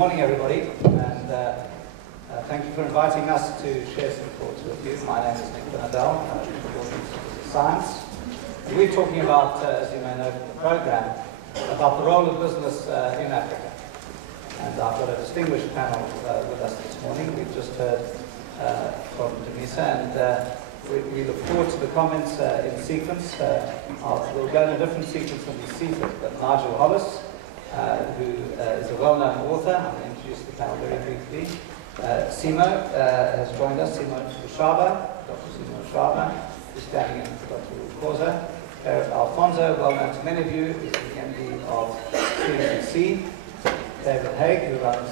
morning, everybody, and thank you for inviting us to share some thoughts with you. My name is Binedell, Science. And we're talking about, as you may know from the program, about the role of business in Africa. And I've got a distinguished panel with us this morning. We've just heard from Dambisa, and we look forward to the comments in sequence. We'll go in a different sequence than we seated, but Nigel Hollis, who is a well-known author. I'm going to introduce the panel very briefly. Simo has joined us, Dr. Simo Shaba, who's standing in for Dr. Khoza. Alfonso, well-known to many of you, is the MD of CNBC. David Haigh, who runs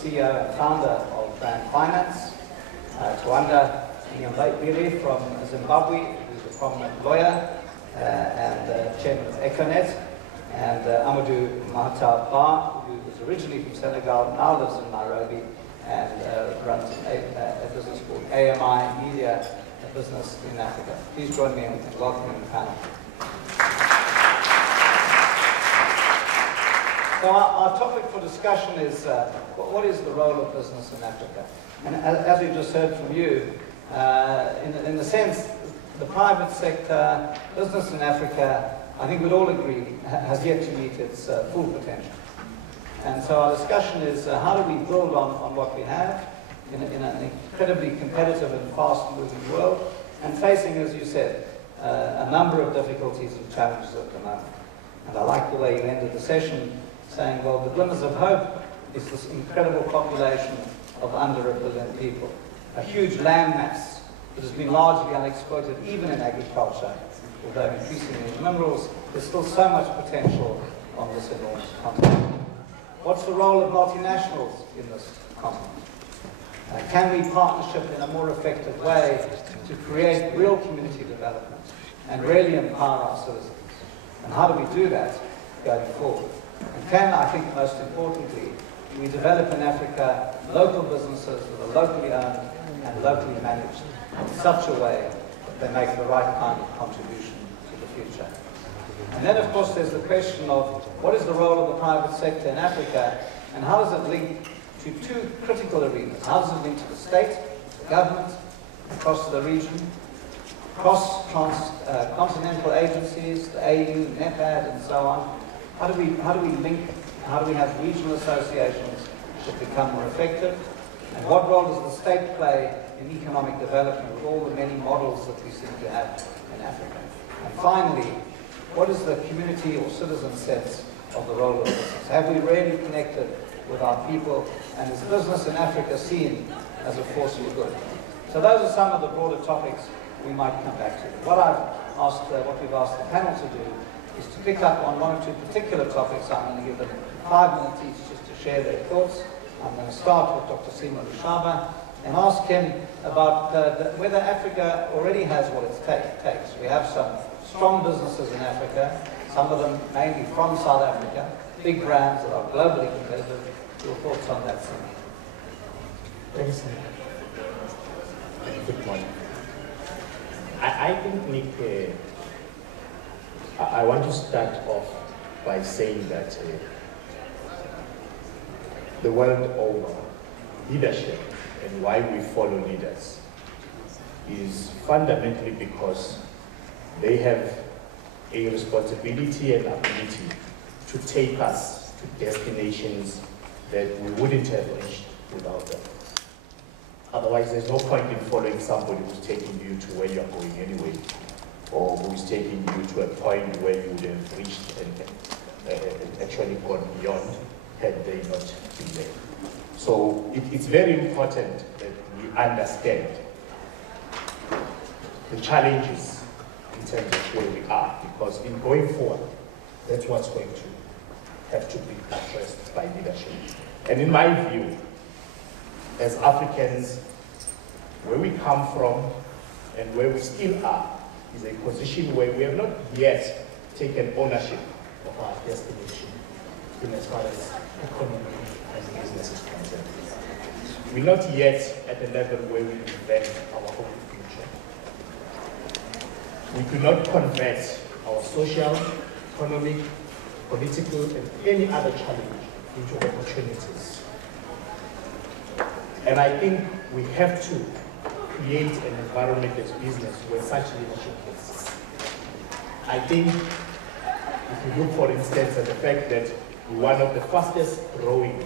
CEO and founder of Brand Finance. Tawanda Nyambirai from Zimbabwe, who's a prominent lawyer and chairman of Econet. And Amadou Mahtar, who was originally from Senegal, now lives in Nairobi, and runs a business called AMI Media, a business in Africa. Please join me in welcoming the panel. So our topic for discussion is what is the role of business in Africa? And as we just heard from you, in the sense, the private sector, business in Africa, I think we'd all agree, has yet to meet its full potential. And so our discussion is how do we build on what we have in an incredibly competitive and fast-moving world, and facing, as you said, a number of difficulties and challenges at the moment. And I like the way you ended the session saying, well, the glimmers of hope is this incredible population of under 1 billion people, a huge land mass that has been largely unexploited, even in agriculture. Although increasingly in minerals, there's still so much potential on this enormous continent. What's the role of multinationals in this continent? Can we partnership in a more effective way to create real community development and really empower our citizens? And how do we do that going forward? And can, I think most importantly, we develop in Africa local businesses that are locally owned and locally managed in such a way that they make the right kind of contribution to the future. And then, of course, there's the question of what is the role of the private sector in Africa, and how does it link to two critical arenas? How does it link to the state, the government, across the region, across continental agencies, the AU, NEPAD, and so on? How do we link? How do we have regional associations that become more effective? And what role does the state play in economic development with all the many models that we seem to have in Africa? And finally, what is the community or citizen sense of the role of business? Have we really connected with our people, and is business in Africa seen as a force for good? So those are some of the broader topics we might come back to. What we've asked the panel to do is to pick up on one or two particular topics. I'm going to give them 5 minutes each just to share their thoughts. I'm going to start with Dr. Simo Shaba and ask him about whether Africa already has what it takes. We have some strong businesses in Africa, some of them mainly from South Africa, big brands that are globally competitive. Your thoughts on that, Simo? Thanks, Nick. Good morning. I think, Nick, I want to start off by saying that the world over, leadership and why we follow leaders is fundamentally because they have a responsibility and ability to take us to destinations that we wouldn't have reached without them. Otherwise, there's no point in following somebody who's taking you to where you're going anyway, or who's taking you to a point where you would have reached and actually gone beyond had they not been there. So it's very important that we understand the challenges in terms of where we are, because in going forward, that's what's going to have to be addressed by leadership. And in my view, as Africans, where we come from and where we still are is a position where we have not yet taken ownership of our destination in as far as economy and business is concerned. We're not yet at the level where we invent our own future. We do not convert our social, economic, political, and any other challenge into opportunities And I think we have to create an environment as business where such leadership exists. I think if you look, for instance, at the fact that one of the fastest growing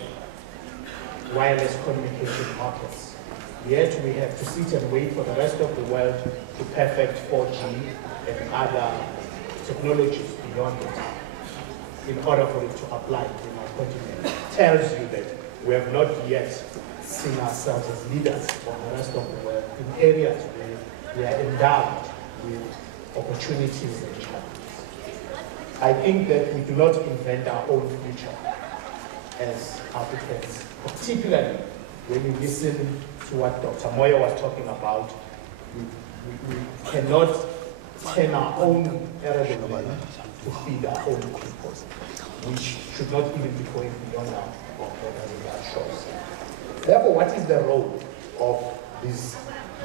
wireless communication markets, yet we have to sit and wait for the rest of the world to perfect 4G and other technologies beyond it in order for it to apply in our continent, tells you that we have not yet seen ourselves as leaders of the rest of the world in areas where we are endowed with opportunities and challenges. I think that we do not invent our own future as Africans, particularly when you listen to what Dr. Moyo was talking about. We cannot turn our own arrogant men to feed our own people, which should not even be going beyond our shores. Therefore, what is the role of these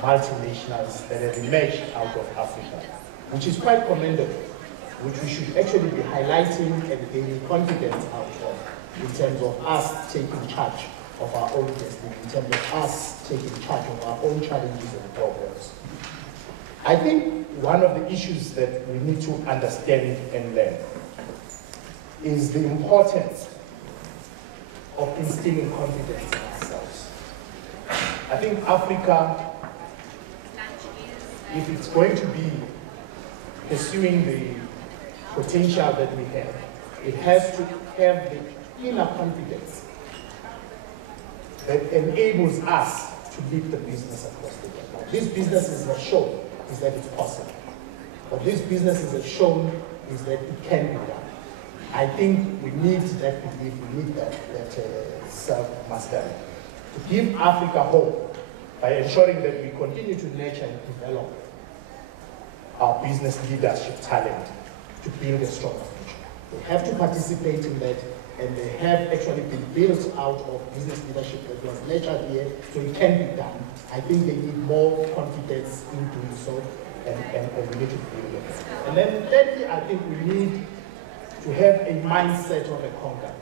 multinationals that have emerged out of Africa, which is quite commendable, which we should actually be highlighting and gaining confidence out of in terms of us taking charge of our own destiny, in terms of us taking charge of our own challenges and problems. I think one of the issues that we need to understand and learn is the importance of instilling confidence in ourselves. I think Africa, if it's going to be pursuing the potential that we have, it has to have the inner confidence that enables us to lead the business across the world. Now, these businesses have shown is that it's possible. What these businesses have shown is that it can be done. I think we need that belief, we need that self-mastery to give Africa hope by ensuring that we continue to nurture and develop our business leadership talent to build a stronger future. They have to participate in that, and they have actually been built out of business leadership that was nurtured here, so it can be done. I think they need more confidence in doing so, and we need to build it. And then thirdly, I think we need to have a mindset of a conqueror.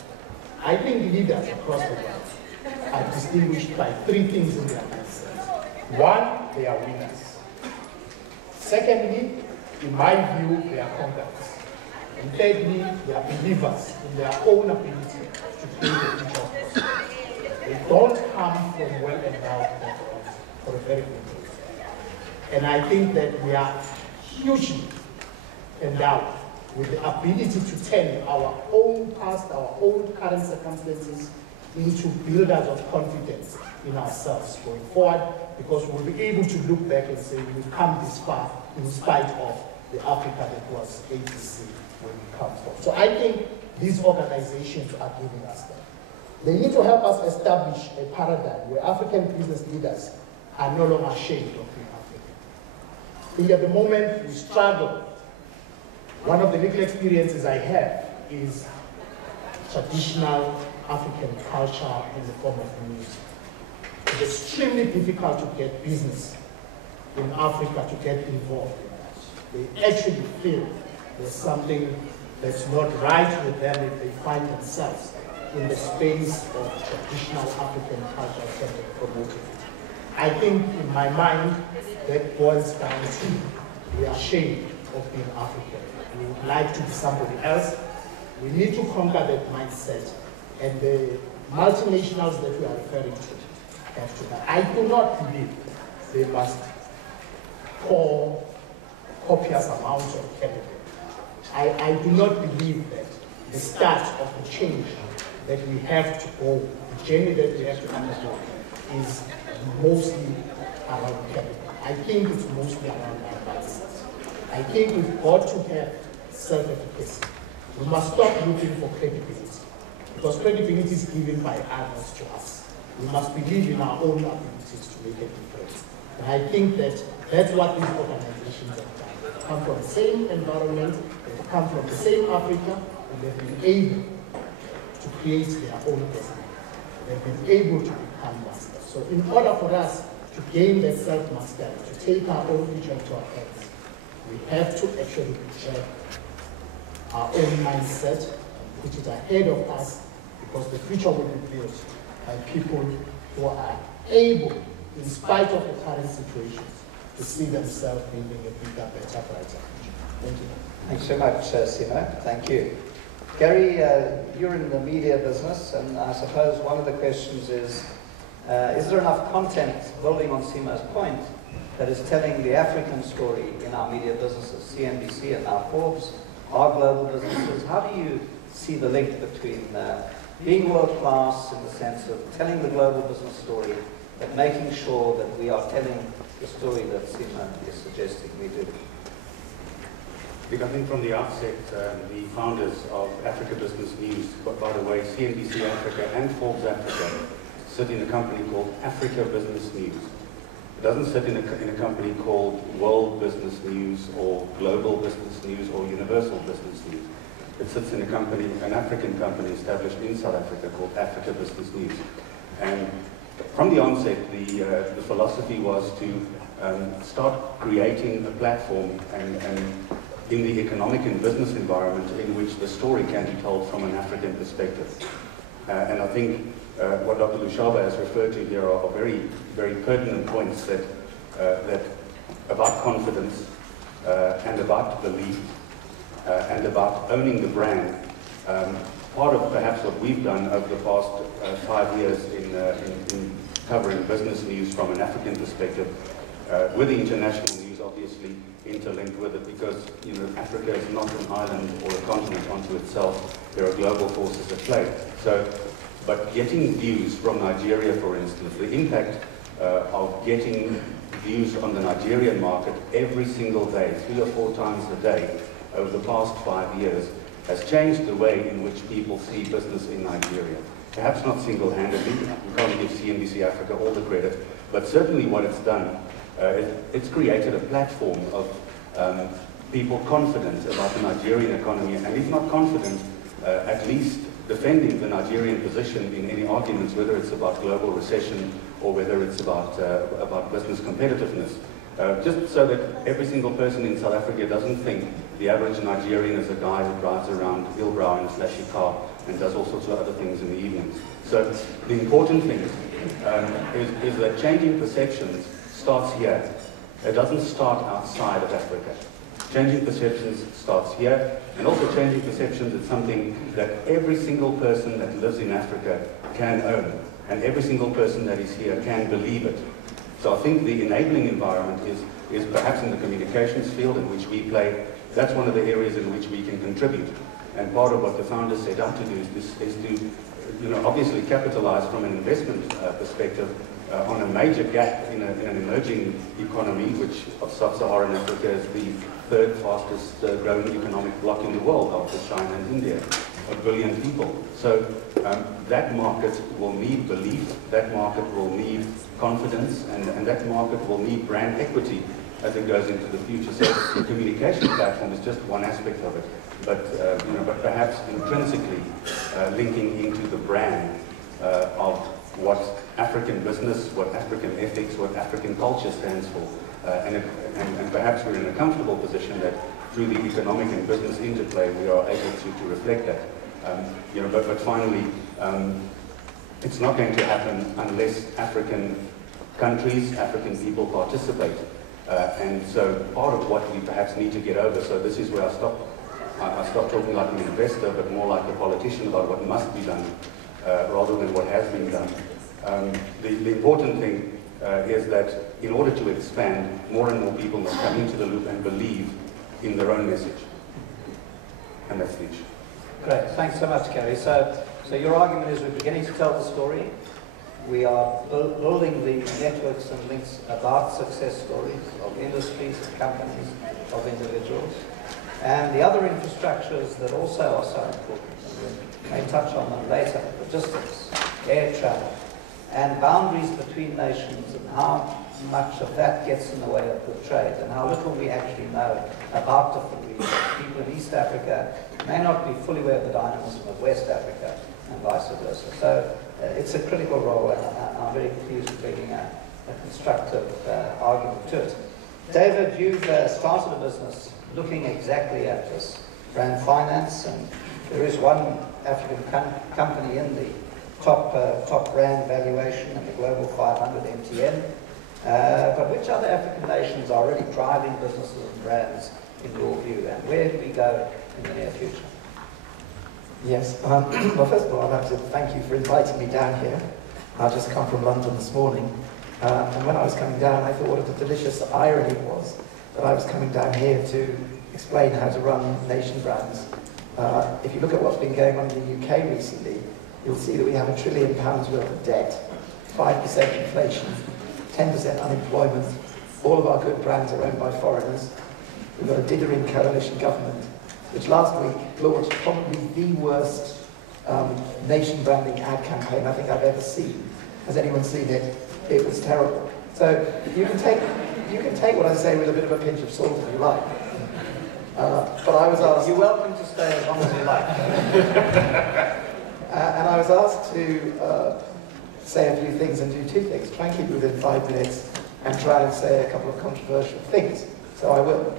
I think leaders across the world are distinguished by three things in their mindset. One, they are winners. Secondly, in my view, they are conquerors. And thirdly, they are believers in their own ability to build the future of prosperity. They don't come from well-endowed backgrounds for a very good reason. And I think that we are hugely endowed with the ability to turn our own past, our own current circumstances into builders of confidence in ourselves going forward, because we'll be able to look back and say we've come this far in spite of the Africa that was ABC where we come from. So I think these organizations are giving us that. They need to help us establish a paradigm where African business leaders are no longer ashamed of being African. I think at the moment we struggle. One of the little experiences I have is traditional African culture in the form of music. It's extremely difficult to get business in Africa to get involved in that. They actually feel there's something that's not right with them if they find themselves in the space of traditional African culture that they're promoting. I think in my mind that boils down to we are ashamed of being African. We would like to be somebody else. We need to conquer that mindset, and the multinationals that we are referring to have to. I do not believe they must pour copious amounts of capital. I do not believe that the start of the change that we have to go, the journey that we have to undergo, is mostly around capital. I think it's mostly around our mindset. I think we've got to have self-efficacy. We must stop looking for credibility, because credibility is given by others to us. We must believe in our own abilities to make a difference. And I think that that's what these organizations have done. They come from the same environment, they come from the same Africa, and they've been able to create their own destiny. They've been able to become masters. So in order for us to gain that self-mastery, to take our own future into our hands, we have to actually check our own mindset and put it ahead of us, because the future will be built by people who are able, in spite of the current situations, to see themselves building a bigger, better, brighter future. Thank you. Thanks so much, Simo. Thank you. Gary, you're in the media business, and I suppose one of the questions is there enough content, building on Simo's point, that is telling the African story in our media businesses? CNBC and now Forbes are global businesses. How do you see the link between being world-class in the sense of telling the global business story, but making sure that we are telling the story that Simo is suggesting we do? I think from the outset, the founders of Africa Business News, by the way, CNBC Africa and Forbes Africa, sit in a company called Africa Business News. It doesn't sit in a company called World Business News or Global Business News or Universal Business News. It sits in a company, an African company established in South Africa called Africa Business News. And from the onset, the philosophy was to start creating a platform and in the economic and business environment in which the story can be told from an African perspective. And I think what Dr. Lushaba has referred to here are very, very pertinent points that about confidence and about belief and about owning the brand. Part of perhaps what we've done over the past 5 years in covering business news from an African perspective, with the international news obviously interlinked with it, because Africa is not an island or a continent unto itself. There are global forces at play. But getting views from Nigeria, for instance, the impact of getting views on the Nigerian market every single day, 3 or 4 times a day, over the past 5 years, has changed the way in which people see business in Nigeria. Perhaps not single-handedly, we can't give CNBC Africa all the credit, but certainly what it's done, it's created a platform of people confident about the Nigerian economy, and if not confident, at least defending the Nigerian position in any arguments, whether it's about global recession or whether it's about business competitiveness. Just so that every single person in South Africa doesn't think the average Nigerian is a guy who drives around Hillbrow in a flashy car and does all sorts of other things in the evenings. So the important thing is that changing perceptions starts here. It doesn't start outside of Africa. Changing perceptions starts here, and also changing perceptions is something that every single person that lives in Africa can own, and every single person that is here can believe it. So I think the enabling environment is perhaps in the communications field in which we play. That's one of the areas in which we can contribute. And part of what the founders set out to do is to obviously capitalize from an investment perspective on a major gap in an emerging economy, which of sub-Saharan Africa is the 3rd fastest growing economic bloc in the world after China and India, 1 billion people. So that market will need belief, that market will need confidence, and that market will need brand equity as it goes into the future. So the communication platform is just one aspect of it, but perhaps intrinsically linking into the brand of what African business, what African ethics, what African culture stands for. And perhaps we're in a comfortable position that through the economic and business interplay we are able to reflect that. But finally, it's not going to happen unless African countries, African people participate. And so part of what we perhaps need to get over, so this is where I stop talking like an investor, but more like a politician about what must be done, rather than what has been done. The important thing is that in order to expand, more and more people must come into the loop and believe in their own message. And that's the issue. Great, thanks so much, Kerry. So your argument is we're beginning to tell the story. We are building the networks and links about success stories of industries, of companies, of individuals. And the other infrastructures that also are so important, we may touch on them later, logistics, air travel, and boundaries between nations, and how much of that gets in the way of good trade, and how little we actually know about different regions. People in East Africa may not be fully aware of the dynamism of West Africa, and vice versa. So it's a critical role, and I'm very pleased with bringing a constructive argument to it. David, you've started a business looking exactly at this, brand finance, and there is one African company in the top brand valuation at the Global 500 MTN. But which other African nations are really driving businesses and brands in your view, and where do we go in the near future? Yes, well, first of all, I'd like to thank you for inviting me down here. I've just come from London this morning, and when I was coming down, I thought what a delicious irony it was that I was coming down here to explain how to run nation brands. If you look at what's been going on in the UK recently, you'll see that we have £1 trillion worth of debt, 5% inflation, 10% unemployment, all of our good brands are owned by foreigners. We've got a dithering coalition government, which last week launched probably the worst nation branding ad campaign I think I've ever seen. Has anyone seen it? It was terrible. So you can take what I say with a bit of a pinch of salt if you like. But I was asked... You're welcome to stay as long as you like. And I was asked to say a few things and do two things. Try and keep it within 5 minutes and try and say a couple of controversial things. So I will.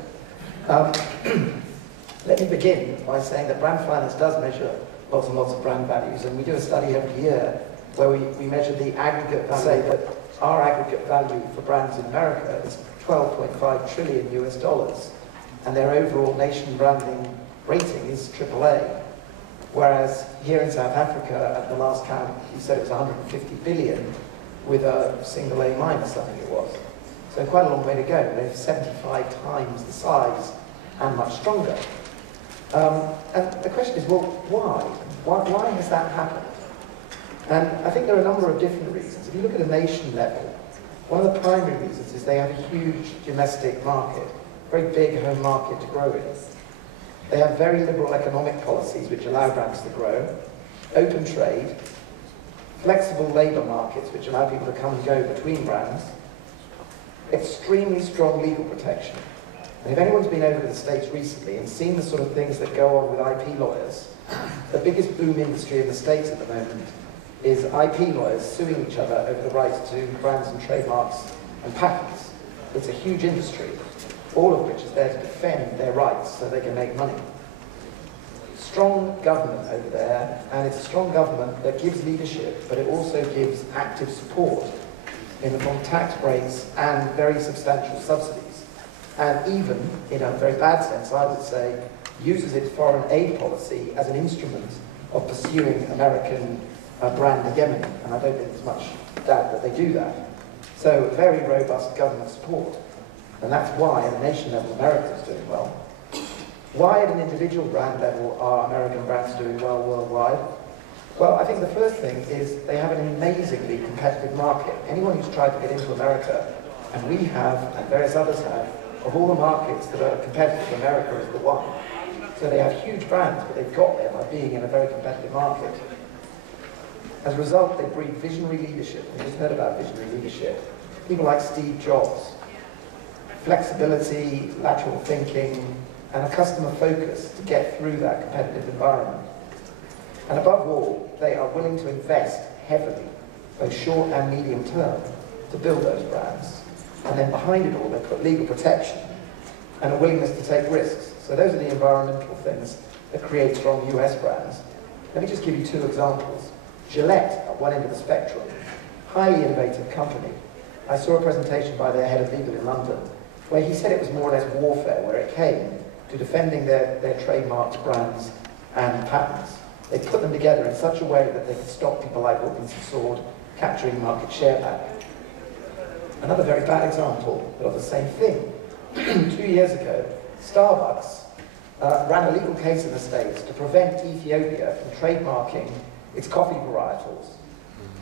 Let me begin by saying that brand finance does measure lots and lots of brand values, and we do a study every year where we measure the aggregate value. Say that our aggregate value for brands in America is $12.5 trillion US, and their overall nation branding rating is AAA. Whereas here in South Africa, at the last count, you said it was 150 billion with a single A minus, I think it was. So quite a long way to go. They're 75 times the size and much stronger. And the question is, well, why? Why has that happened? And I think there are a number of different reasons. If you look at a nation level, one of the primary reasons is they have a huge domestic market, very big home market to grow in. They have very liberal economic policies which allow brands to grow, open trade, flexible labour markets which allow people to come and go between brands, extremely strong legal protection. And if anyone's been over to the States recently and seen the sort of things that go on with IP lawyers, the biggest boom industry in the States at the moment is IP lawyers suing each other over the rights to brands and trademarks and patents. It's a huge industry, all of which is there to defend their rights so they can make money. Strong government over there, and it's a strong government that gives leadership, but it also gives active support in the form of tax breaks and very substantial subsidies. And even, in a very bad sense, I would say, uses its foreign aid policy as an instrument of pursuing American brand hegemony. And I don't think there's much doubt that they do that. So very robust government support. And that's why, at a nation level, America is doing well. Why, at an individual brand level, are American brands doing well worldwide? Well, I think the first thing is they have an amazingly competitive market. Anyone who's tried to get into America, and we have, and various others have, of all the markets that are competitive, America is the one. So they have huge brands, but they've got there by being in a very competitive market. As a result, they breed visionary leadership. We just heard about visionary leadership. People like Steve Jobs. Flexibility, lateral thinking, and a customer focus to get through that competitive environment. And above all, they are willing to invest heavily, both short and medium term, to build those brands. And then behind it all, they put legal protection and a willingness to take risks. So those are the environmental things that create strong US brands. Let me just give you two examples. Gillette, at one end of the spectrum, highly innovative company. I saw a presentation by their head of legal in London, where he said it was more or less warfare, where it came to defending their trademarks, brands, and patents. They put them together in such a way that they could stop people like Wilkinson Sword capturing market share back. Another very bad example of the same thing. 2 years ago, Starbucks ran a legal case in the States to prevent Ethiopia from trademarking its coffee varietals.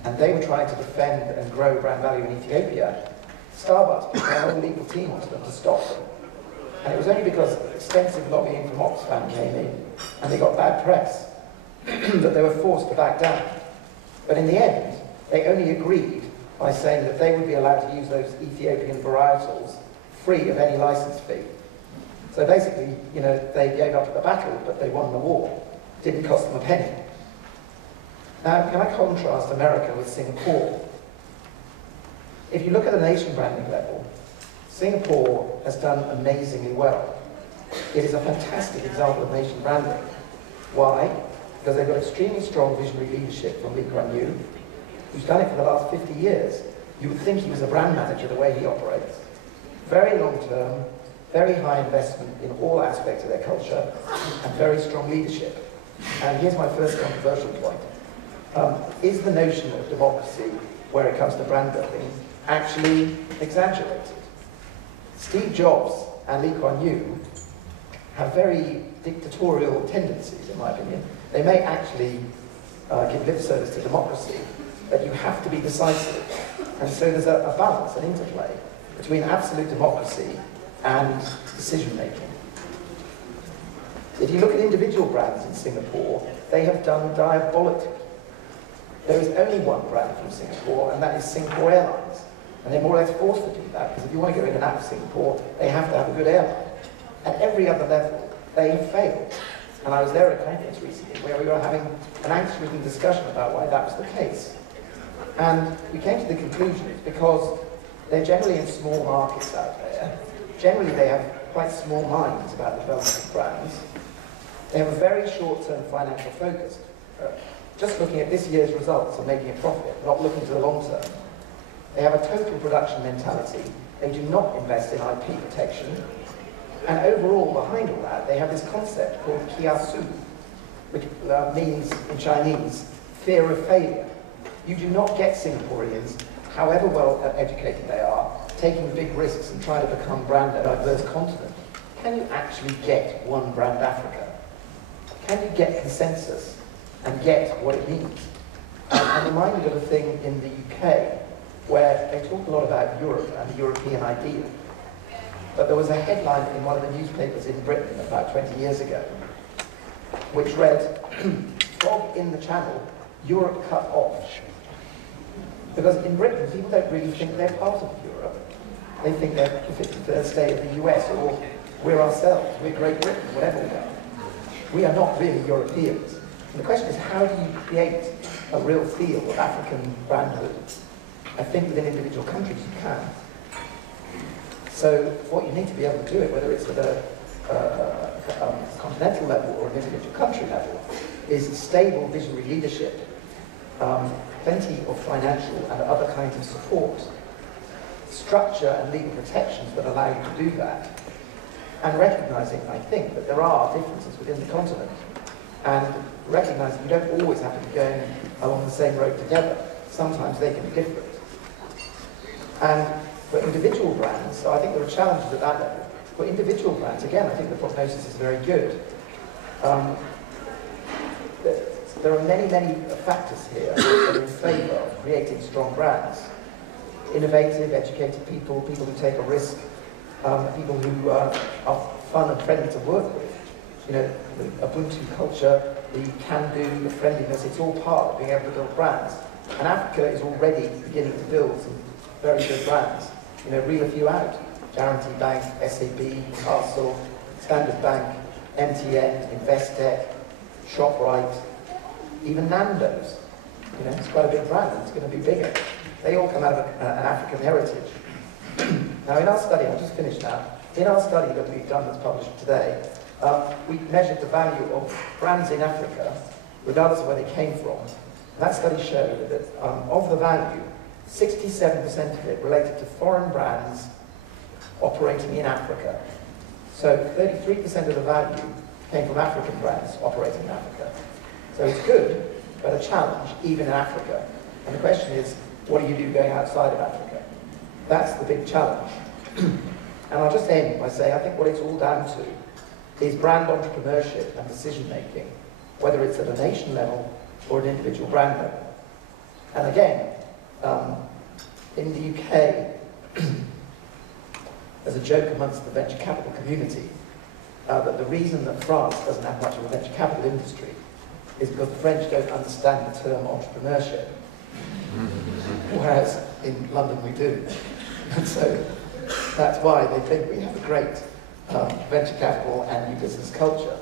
And they were trying to defend and grow brand value in Ethiopia. Starbucks put their whole legal team onto them to stop them. And it was only because extensive lobbying from Oxfam came in, and they got bad press, that they were forced to back down. But in the end, they only agreed by saying that they would be allowed to use those Ethiopian varietals free of any license fee. So basically, you know, they gave up at the battle, but they won the war. It didn't cost them a penny. Now, can I contrast America with Singapore? If you look at the nation branding level, Singapore has done amazingly well. It is a fantastic example of nation branding. Why? because they've got extremely strong visionary leadership from Lee Kuan Yew, who's done it for the last 50 years. You would think he was a brand manager the way he operates. Very long-term, very high investment in all aspects of their culture, and very strong leadership. And here's my first controversial point. Is the notion of democracy, where it comes to brand building, actually exaggerated? Steve Jobs and Lee Kuan Yew have very dictatorial tendencies, in my opinion. They may actually give lip service to democracy, but you have to be decisive. And so there's a balance, an interplay, between absolute democracy and decision-making. If you look at individual brands in Singapore, they have done diabolically. There is only one brand from Singapore, and that is Singapore Airlines. And they're more or less forced to do that, because if you want to go in and out of Singapore, they have to have a good airline. At every other level, they have failed. And I was there at a conference recently where we were having an angst-ridden discussion about why that was the case. And we came to the conclusion it's because they're generally in small markets out there. Generally, they have quite small minds about the development of brands. They have a very short-term financial focus. Just looking at this year's results and making a profit, not looking to the long term. They have a total production mentality. They do not invest in IP protection. And overall, behind all that, they have this concept called kiasu, which means, in Chinese, fear of failure. You do not get Singaporeans, however well educated they are, taking big risks and trying to become brand a diverse continent. Can you actually get one brand Africa? Can you get consensus and get what it means? I'm reminded of a thing in the UK where they talk a lot about Europe and the European ideal. But there was a headline in one of the newspapers in Britain about 20 years ago, which read, "Frog in the Channel, Europe cut off." Because in Britain, people don't really think they're part of Europe. They think they're the 53rd state of the US, or we're ourselves, we're Great Britain, whatever we are. We are not really Europeans. And the question is, how do you create a real feel of African brandhood? I think within individual countries you can. So what you need to be able to do it, whether it's at a continental level or an individual country level, is stable visionary leadership, plenty of financial and other kinds of support, structure and legal protections that allow you to do that, and recognizing, I think, that there are differences within the continent, and recognizing you don't always have to be going along the same road together. Sometimes they can be different. And for individual brands, so I think there are challenges at that level. For individual brands, again, I think the prognosis is very good. There are many, many factors here that are in favour of creating strong brands. Innovative, educated people, people who take a risk, people who are fun and friendly to work with. You know, the Ubuntu culture, the can-do, the friendliness, it's all part of being able to build brands. And Africa is already beginning to build some very good brands. You know, reel a few out. Guarantee Bank, SAB, Castle, Standard Bank, MTN, Investec, ShopRite, even Nando's. You know, it's quite a big brand and it's going to be bigger. They all come out of an African heritage. Now in our study, I'll just finish now, in our study that we've done that's published today, we measured the value of brands in Africa, regardless of where they came from. And that study showed that of the value, 67% of it related to foreign brands operating in Africa. So 33% of the value came from African brands operating in Africa. So it's good, but a challenge even in Africa. And the question is, what do you do going outside of Africa? That's the big challenge. And I'll just end by saying I think what it's all down to is brand entrepreneurship and decision making, whether it's at a nation level or an individual brand level. And again, in the UK, there's a joke amongst the venture capital community that the reason that France doesn't have much of a venture capital industry is because the French don't understand the term entrepreneurship, whereas in London we do. And so that's why they think we have a great venture capital and new business culture.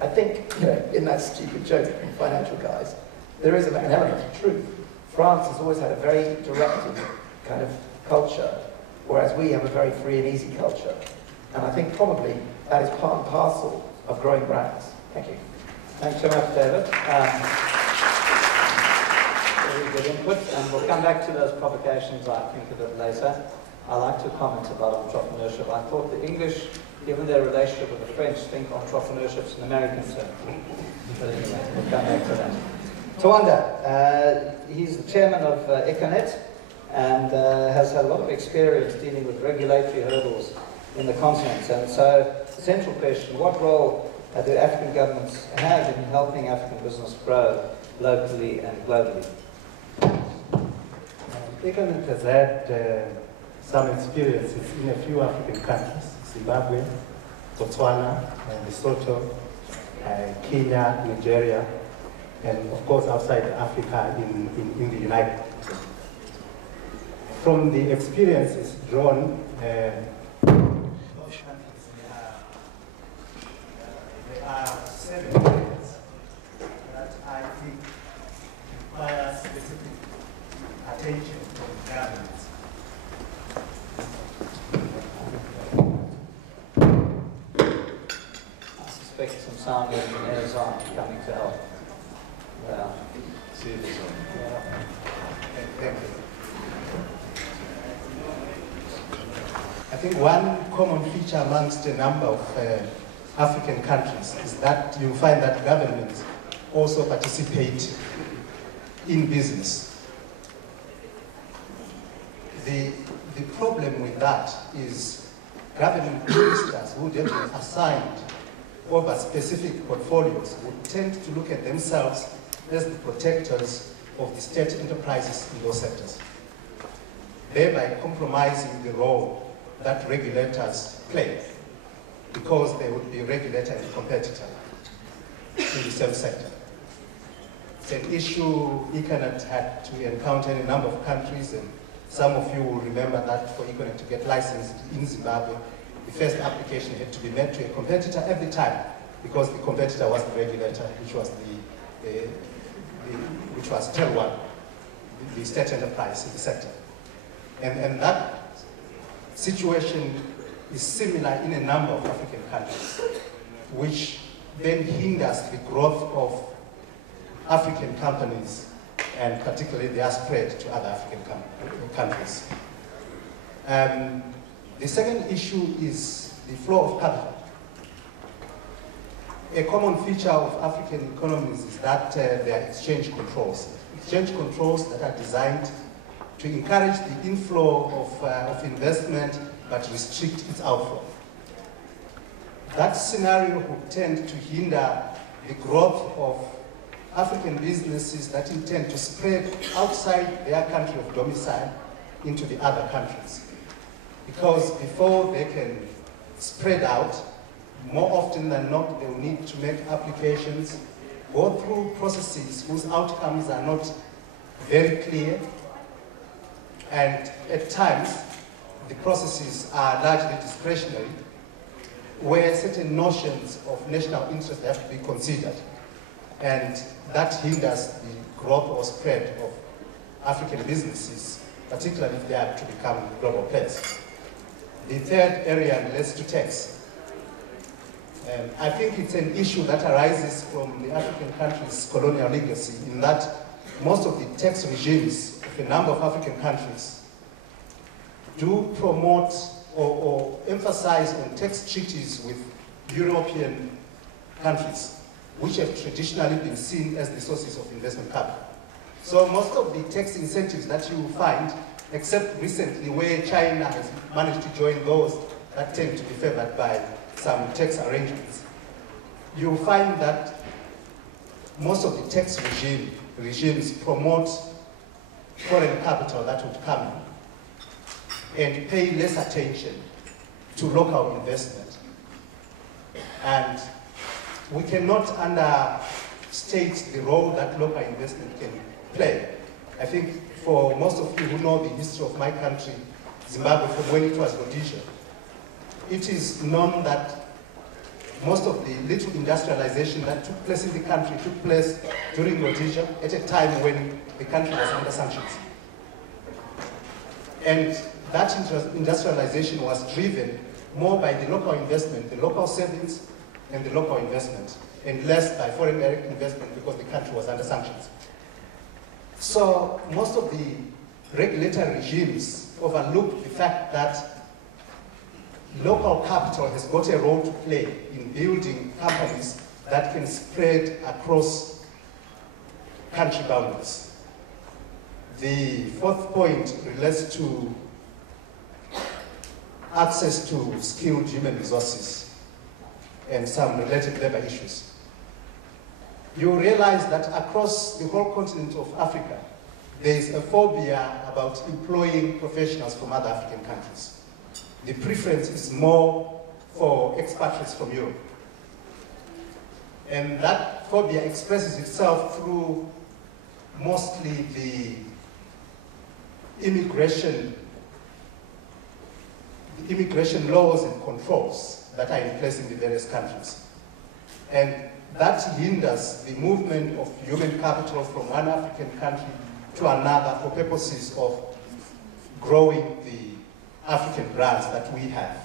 I think, you know, in that stupid joke from financial guys, there is an element of truth. France has always had a very directed kind of culture, whereas we have a very free and easy culture. And I think probably that is part and parcel of growing brands. Thank you. Thanks so much, David. Very good input, and we'll come back to those provocations, I think, a bit later. I like to comment about entrepreneurship. I thought the English, given their relationship with the French, think entrepreneurship's an American term. But anyway, we'll come back to that. Tawanda, he's the chairman of Econet and has had a lot of experience dealing with regulatory hurdles in the continent. And so, the central question, what role do African governments have in helping African business grow locally and globally? Econet has had some experiences in a few African countries, Zimbabwe, Botswana, Lesotho, Kenya, Nigeria, and of course outside Africa in the United States. From the experiences drawn, there are 7 areas that I think require specific attention from governments. I suspect some sound engineers are coming to help. Yeah. See this one. Yeah. Thank you. I think one common feature amongst a number of African countries is that you find that governments also participate in business. The problem with that is government ministers who have been assigned over specific portfolios would tend to look at themselves as the protectors of the state enterprises in those sectors, thereby compromising the role that regulators play, because they would be regulator and competitor in the same sector. It's an issue Econet had to encounter in a number of countries, and some of you will remember that for Econet to get licensed in Zimbabwe, the first application had to be made to a competitor every time, because the competitor was the regulator, which was Tawanda, the state enterprise in the sector. And that situation is similar in a number of African countries, which then hinders the growth of African companies, and particularly their spread to other African countries. The second issue is the flow of capital. A common feature of African economies is that there are exchange controls that are designed to encourage the inflow of investment but restrict its outflow. That scenario would tend to hinder the growth of African businesses that intend to spread outside their country of domicile into the other countries. Because before they can spread out, more often than not, they will need to make applications, go through processes whose outcomes are not very clear, and at times, the processes are largely discretionary, where certain notions of national interest have to be considered. And that hinders the growth or spread of African businesses, particularly if they are to become global players. The third area relates to tax. I think it's an issue that arises from the African countries' colonial legacy, in that most of the tax regimes of a number of African countries do promote or emphasize on tax treaties with European countries, which have traditionally been seen as the sources of investment capital. So most of the tax incentives that you find, except recently where China has managed to join those that tend to be favored by some tax arrangements, you'll find that most of the tax regimes promote foreign capital that would come and pay less attention to local investment. And we cannot understate the role that local investment can play. I think for most of you who know the history of my country, Zimbabwe, from when it was Rhodesia, it is known that most of the little industrialization that took place in the country took place during Rhodesia at a time when the country was under sanctions. And that industrialization was driven more by the local investment, the local savings, and the local investment, and less by foreign direct investment because the country was under sanctions. So most of the regulatory regimes overlook the fact that local capital has got a role to play in building companies that can spread across country boundaries. The fourth point relates to access to skilled human resources and some related labor issues. You realize that across the whole continent of Africa, there is a phobia about employing professionals from other African countries. The preference is more for expatriates from Europe. And that phobia expresses itself through mostly the immigration laws and controls that are in place in the various countries. And that hinders the movement of human capital from one African country to another for purposes of growing the African brands that we have.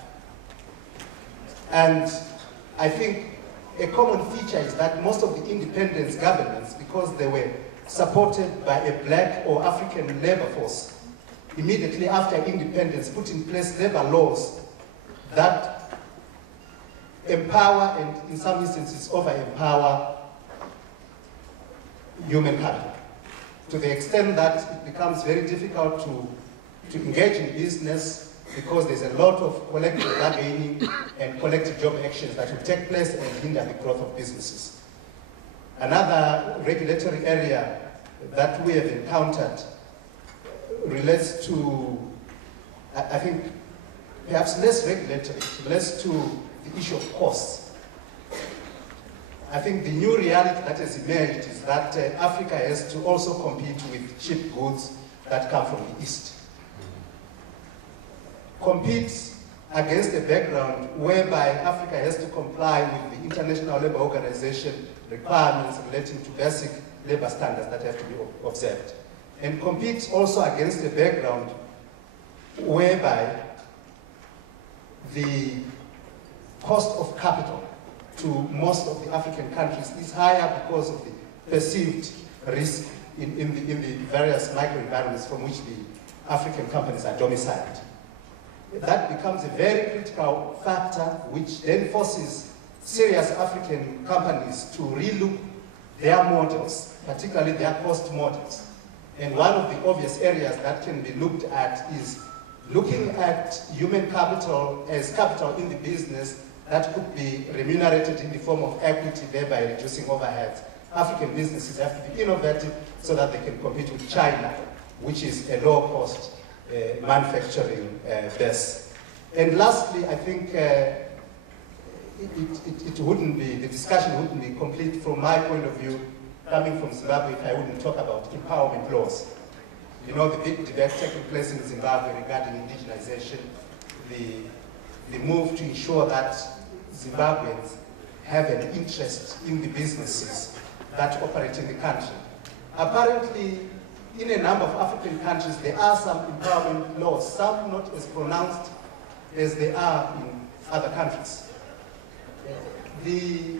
And I think a common feature is that most of the independence governments, because they were supported by a black or African labor force, immediately after independence put in place labor laws that empower and in some instances over-empower human capital, to the extent that it becomes very difficult to engage in business because there's a lot of collective bargaining and collective job actions that will take place and hinder the growth of businesses. Another regulatory area that we have encountered relates to, I think, perhaps less regulatory, relates to the issue of costs. I think the new reality that has emerged is that Africa has to also compete with cheap goods that come from the East. Compete against a background whereby Africa has to comply with the International Labour Organization requirements relating to basic labor standards that have to be observed. And compete also against a background whereby the cost of capital to most of the African countries is higher because of the perceived risk in the various microenvironments from which the African companies are domiciled. That becomes a very critical factor which then forces serious African companies to relook their models, particularly their cost models. And one of the obvious areas that can be looked at is looking at human capital as capital in the business that could be remunerated in the form of equity, thereby reducing overheads. African businesses have to be innovative so that they can compete with China, which is a low-cost manufacturing base. And lastly, I think it wouldn't be, the discussion wouldn't be complete from my point of view, coming from Zimbabwe, if I wouldn't talk about empowerment laws. You know, the big debate taking place in Zimbabwe regarding indigenization, the move to ensure that Zimbabweans have an interest in the businesses that operate in the country. Apparently, in a number of African countries, there are some empowerment laws, some not as pronounced as they are in other countries. The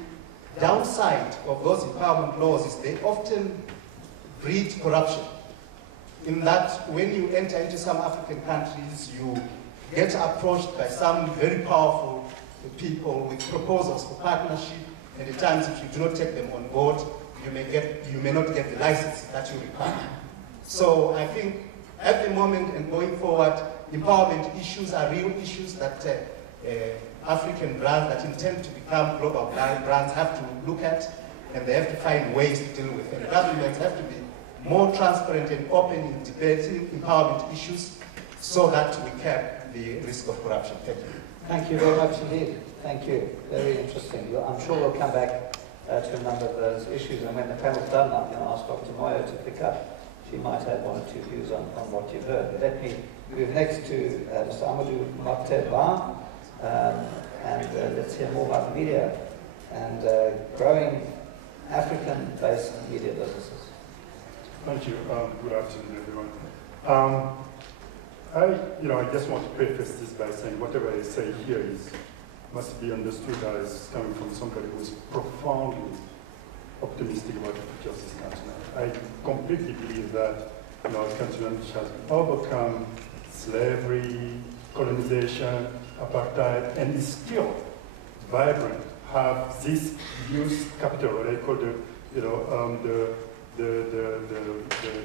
downside of those empowerment laws is they often breed corruption, in that when you enter into some African countries, you get approached by some very powerful people with proposals for partnership, and at times if you do not take them on board, you may not get the license that you require. So I think at the moment and going forward, empowerment issues are real issues that African brands that intend to become global brands have to look at, and they have to find ways to deal with. And governments have to be more transparent and open in debating empowerment issues so that we cap the risk of corruption. Thank you. Thank you very much indeed. Thank you. Very interesting. I'm sure we'll come back to a number of those issues, and when the panel's done, I'm going to ask Dr. Moyo to pick up. She might have one or two views on what you've heard. But let me move next to Mr. Amadou Mahtar, and let's hear more about media and growing African-based media businesses. Thank you. Good afternoon, everyone. I just want to preface this by saying whatever I say here is must be understood as coming from somebody who is profoundly optimistic about the future of this continent. I completely believe that our continent has overcome slavery, colonization, apartheid, and is still vibrant, have this youth capital, what I call the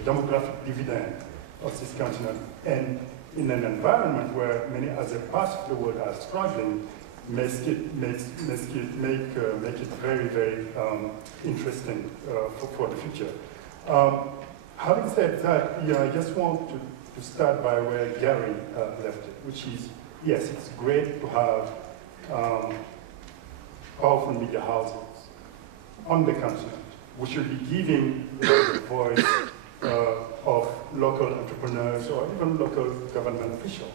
demographic dividend of this continent. And in an environment where many other parts of the world are struggling, make it very, very interesting for the future. Having said that, I just want to start by where Gary left it, which is, yes, it's great to have powerful media houses on the continent. We should be giving the voice of local entrepreneurs or even local government officials.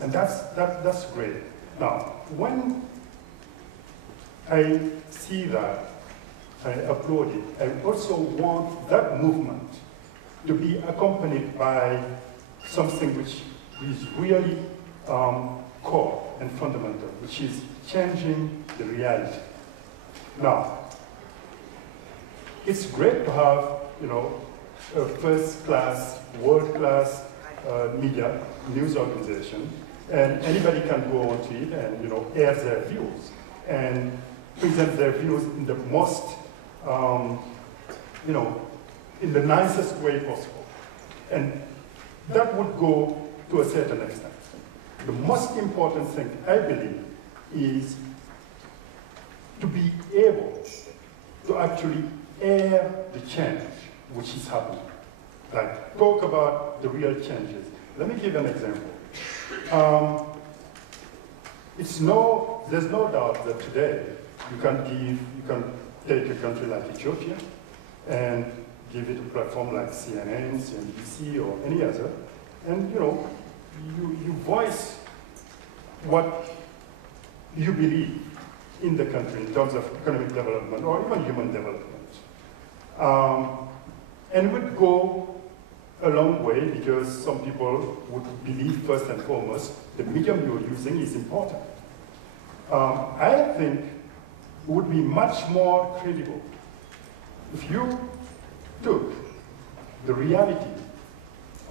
And that's great. Now, when I see that, I applaud it, I also want that movement to be accompanied by something which is really core and fundamental, which is changing the reality. Now, it's great to have, a first-class, world-class media news organization, and anybody can go onto it and, air their views and present their views in the most, in the nicest way possible. And that would go to a certain extent. The most important thing, I believe, is to be able to actually air the change which is happening. Like, talk about the real changes. Let me give an example. There's no doubt that today you can take a country like Ethiopia and give it a platform like CNN, CNBC, or any other, and you voice what you believe in the country in terms of economic development or even human development. And it would go a long way because some people would believe first and foremost the medium you're using is important. I think it would be much more credible if you took the reality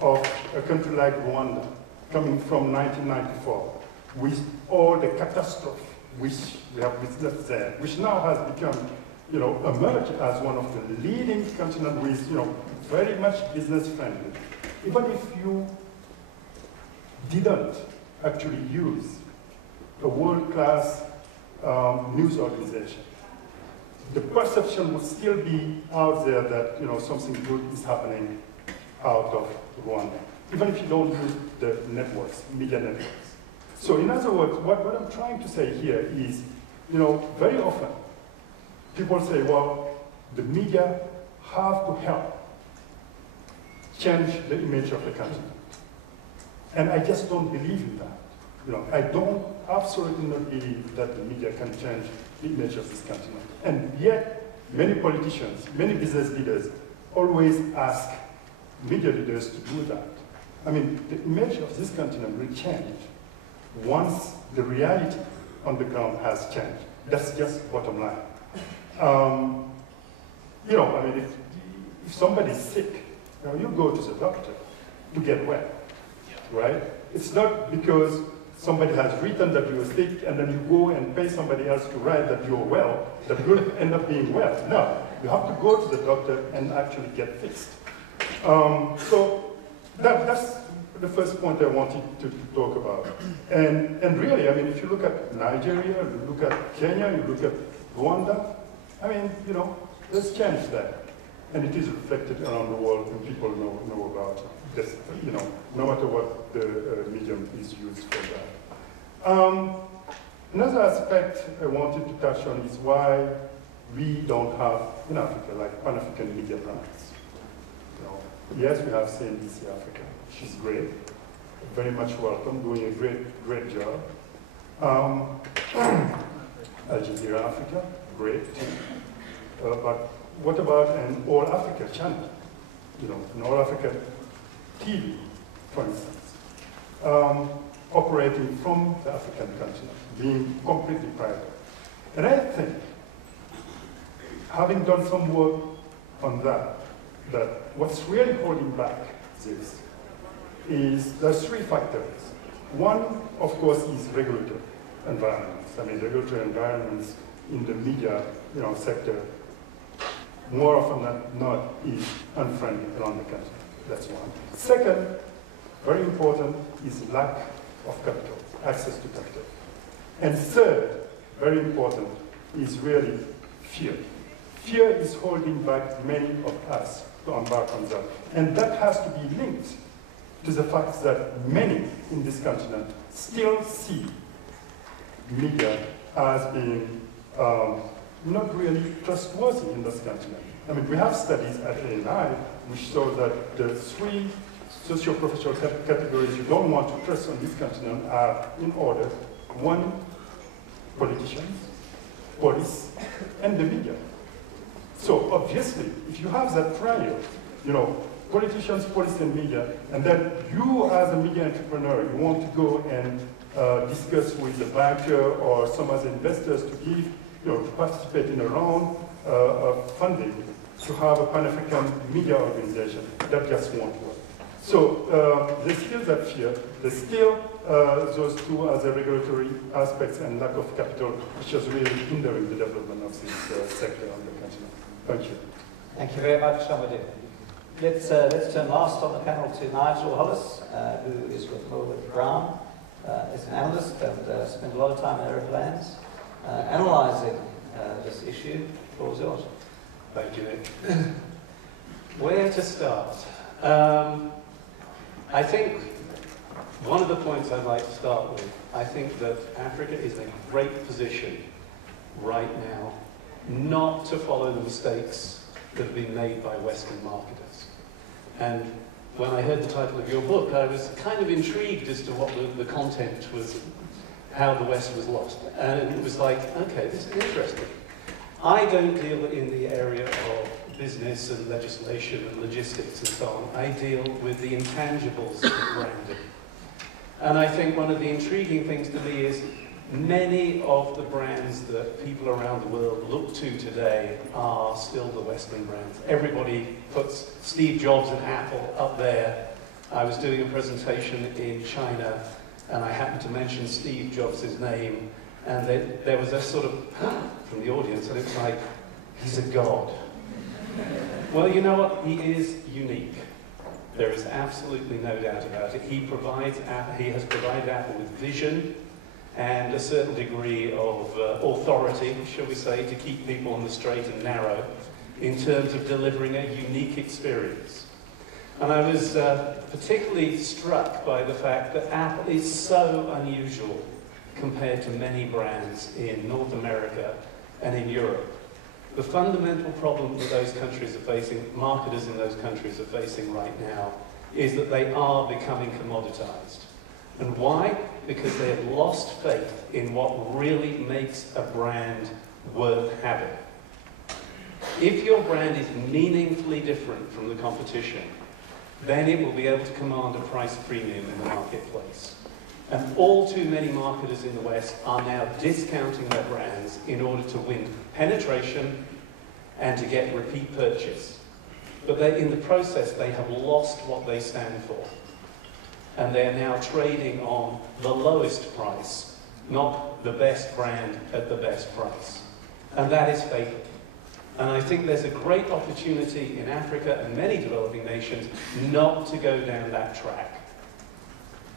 of a country like Rwanda coming from 1994 with all the catastrophe which we have witnessed there, which now has become, emerged as one of the leading continents with, very much business friendly. Even if you didn't actually use a world-class news organization, the perception would still be out there that something good is happening out of Rwanda, even if you don't use the networks, media networks. So in other words, what I'm trying to say here is, very often people say, well, the media have to help change the image of the continent. And I just don't believe in that. I don't absolutely not believe that the media can change the image of this continent. And yet, many politicians, many business leaders always ask media leaders to do that. I mean, the image of this continent will change once the reality on the ground has changed. That's just bottom line. If somebody's sick, you go to the doctor to get well, right? It's not because somebody has written that you're sick and then you go and pay somebody else to write that you're well, that you'll end up being well. No, you have to go to the doctor and actually get fixed. So that's the first point I wanted to talk about. And really, if you look at Nigeria, you look at Kenya, you look at Rwanda, there's change there. And it is reflected around the world and people know about this, no matter what the medium is used for that. Another aspect I wanted to touch on is why we don't have, in Africa, like Pan-African media plans. Yes, we have CNBC Africa. She's great, very much welcome, doing a great job. Al Jazeera Africa, great. But what about an All Africa channel? An All Africa TV, for instance. operating from the African continent, being completely private. And I think, having done some work on that what's really holding back this is there's three factors. One, of course, is regulatory environments. I mean, regulatory environments in the media sector, more often than not, is unfriendly around the country. That's one. Second, very important, is lack of capital, access to capital. And third, very important, is really fear. Fear is holding back many of us to embark on that. And that has to be linked to the fact that many in this continent still see media as being not really trustworthy in this continent. I mean, we have studies at ANI which show that the three socio-professional categories you don't want to trust on this continent are in order. One, politicians, police, and the media. So obviously, if you have that trial, politicians, police, and media, and then you as a media entrepreneur, you want to go and discuss with the banker or some other investors to give, to participate in a round of funding to have a Pan-African media organization, that just won't work. So there's still that fear, there's still those two other regulatory aspects and lack of capital, which is really hindering the development of this sector on the continent. Thank you. Thank you very much, Amadou. Let's turn last on the panel to Nigel Hollis, who is with Willard Brown, is an analyst and spent a lot of time in aeroplanes analysing this issue. The floor is yours. Thank you, Nick. Where to start? I think one of the points I'd like to start with, I think that Africa is in a great position right now not to follow the mistakes that have been made by Western marketers. And when I heard the title of your book, I was kind of intrigued as to what the content was, how the West was lost. And it was like, okay, this is interesting. I don't deal in the area of business and legislation and logistics and so on. I deal with the intangibles of branding. And I think one of the intriguing things to me is many of the brands that people around the world look to today are still the Western brands. Everybody puts Steve Jobs and Apple up there. I was doing a presentation in China and I happened to mention Steve Jobs' name, and there was a sort of from the audience, and it's like, he's a god. Well, you know what? He is unique. There is absolutely no doubt about it. He has provided Apple with vision and a certain degree of authority, shall we say, to keep people on the straight and narrow in terms of delivering a unique experience. And I was particularly struck by the fact that Apple is so unusual compared to many brands in North America and in Europe. The fundamental problem that those countries are facing, marketers in those countries are facing right now, is that they are becoming commoditized. And why? Because they have lost faith in what really makes a brand worth having. If your brand is meaningfully different from the competition, then it will be able to command a price premium in the marketplace. And all too many marketers in the West are now discounting their brands in order to win penetration and to get repeat purchase. But in the process, they have lost what they stand for. And they are now trading on the lowest price, not the best brand at the best price. And that is fatal. And I think there's a great opportunity in Africa and many developing nations not to go down that track.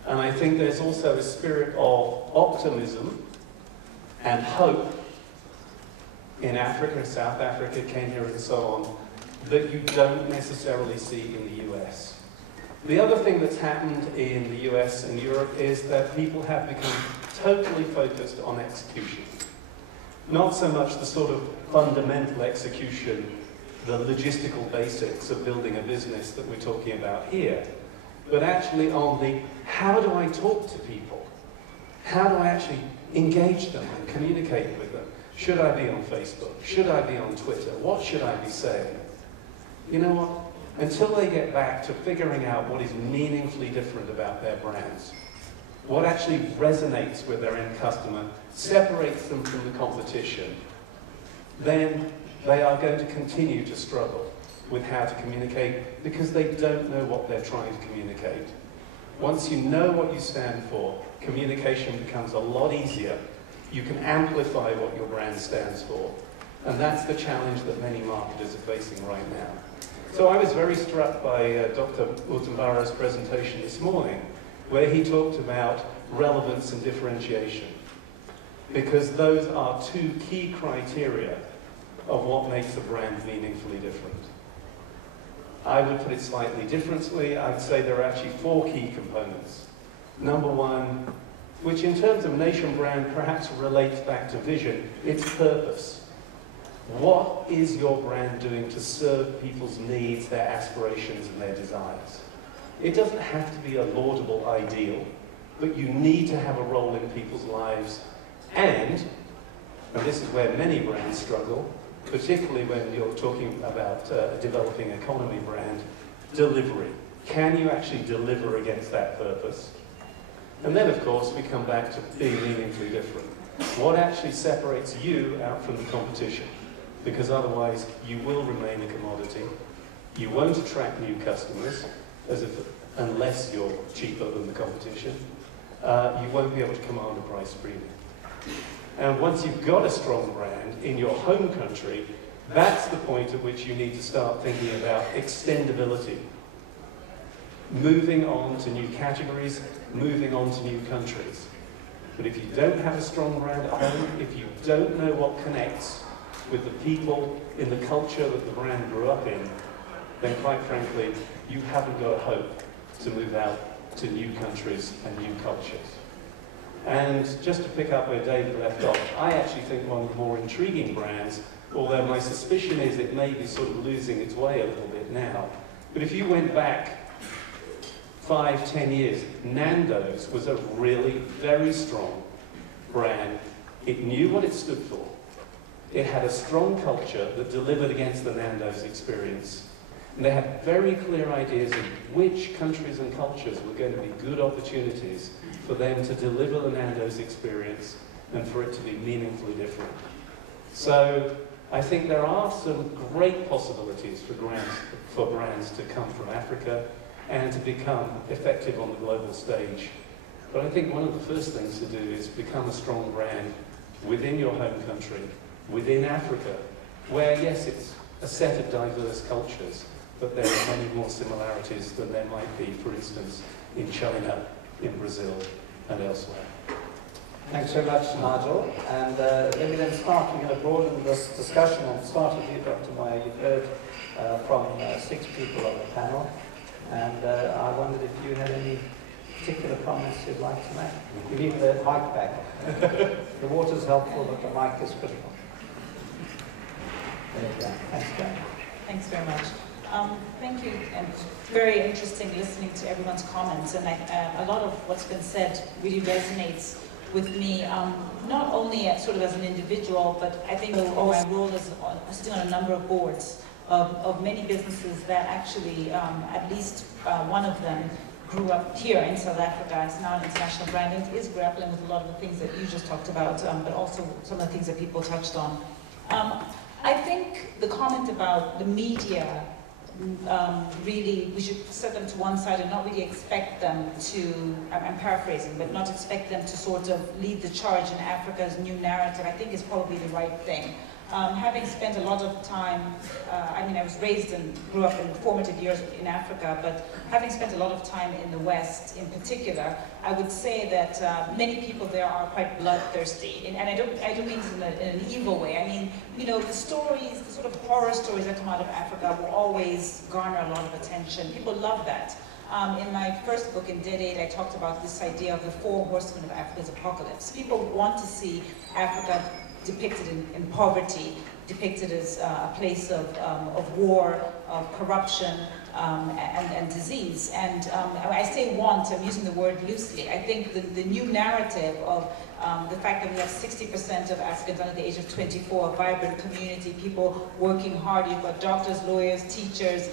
And I think there's also a spirit of optimism and hope in Africa, South Africa, Kenya, and so on, that you don't necessarily see in the US. The other thing that's happened in the US and Europe is that people have become totally focused on execution. Not so much the sort of fundamental execution, the logistical basics of building a business that we're talking about here, but actually on the, how do I talk to people? How do I actually engage them and communicate with them? Should I be on Facebook? Should I be on Twitter? What should I be saying? You know what? Until they get back to figuring out what is meaningfully different about their brands, what actually resonates with their end customer, separates them from the competition, then they are going to continue to struggle with how to communicate because they don't know what they're trying to communicate. Once you know what you stand for, communication becomes a lot easier. You can amplify what your brand stands for. And that's the challenge that many marketers are facing right now. So I was very struck by Dr. Utambara's presentation this morning, where he talked about relevance and differentiation, because those are two key criteria of what makes a brand meaningfully different. I would put it slightly differently. I'd say there are actually 4 key components. Number one, which in terms of nation brand perhaps relates back to vision, it's purpose. What is your brand doing to serve people's needs, their aspirations, and their desires? It doesn't have to be a laudable ideal, but you need to have a role in people's lives. And this is where many brands struggle, particularly when you're talking about a developing economy brand, delivery. Can you actually deliver against that purpose? And then, of course, we come back to being meaningfully different. What actually separates you out from the competition? Because otherwise, you will remain a commodity. You won't attract new customers, unless you're cheaper than the competition. You won't be able to command a price premium. And once you've got a strong brand in your home country, that's the point at which you need to start thinking about extendability. Moving on to new categories, moving on to new countries. But if you don't have a strong brand at home, if you don't know what connects with the people in the culture that the brand grew up in, then quite frankly, you haven't got a hope to move out to new countries and new cultures. And just to pick up where David left off, I actually think one of the more intriguing brands, although my suspicion is it may be sort of losing its way a little bit now, but if you went back 5, 10 years, Nando's was a really very strong brand. It knew what it stood for. It had a strong culture that delivered against the Nando's experience. And they had very clear ideas of which countries and cultures were going to be good opportunities for them to deliver the Nando's experience and for it to be meaningfully different. So I think there are some great possibilities for brands to come from Africa and to become effective on the global stage. But I think one of the first things to do is become a strong brand within your home country, within Africa, where, yes, it's a set of diverse cultures, but there are many more similarities than there might be, for instance, in China, in Brazil, and elsewhere. Thanks very much, Nigel. And let me then start. We're going to broaden this discussion and start with you, Dr. Moyo. You've heard from 6 people on the panel, and I wondered if you had any particular comments you'd like to make. We need the mic back. The water's helpful, but the mic is critical. There you go. Thanks, Dan. Thanks very much. Thank you, and very interesting listening to everyone's comments, and a lot of what's been said really resonates with me, not only as an individual, but I think my role is sitting on a number of boards of many businesses that actually, at least one of them, grew up here in South Africa. It's now an international brand, and it is grappling with a lot of the things that you just talked about, but also some of the things that people touched on. I think the comment about the media, really, we should set them to one side and not really expect them to, I'm paraphrasing, but not expect them to sort of lead the charge in Africa's new narrative, I think is probably the right thing. Having spent a lot of time, I was raised and grew up in formative years in Africa, but having spent a lot of time in the West in particular, I would say that many people there are quite bloodthirsty. And I don't mean this in an evil way. I mean, the stories, the sort of horror stories that come out of Africa will always garner a lot of attention. People love that. In my first book, in Dead Aid, I talked about this idea of the 4 horsemen of Africa's apocalypse. People want to see Africa depicted in poverty, depicted as a place of war, of corruption, and disease. And I say want, I'm using the word loosely. I think the new narrative of the fact that we have 60% of Africans under the age of 24, a vibrant community, people working hard, you've got doctors, lawyers, teachers,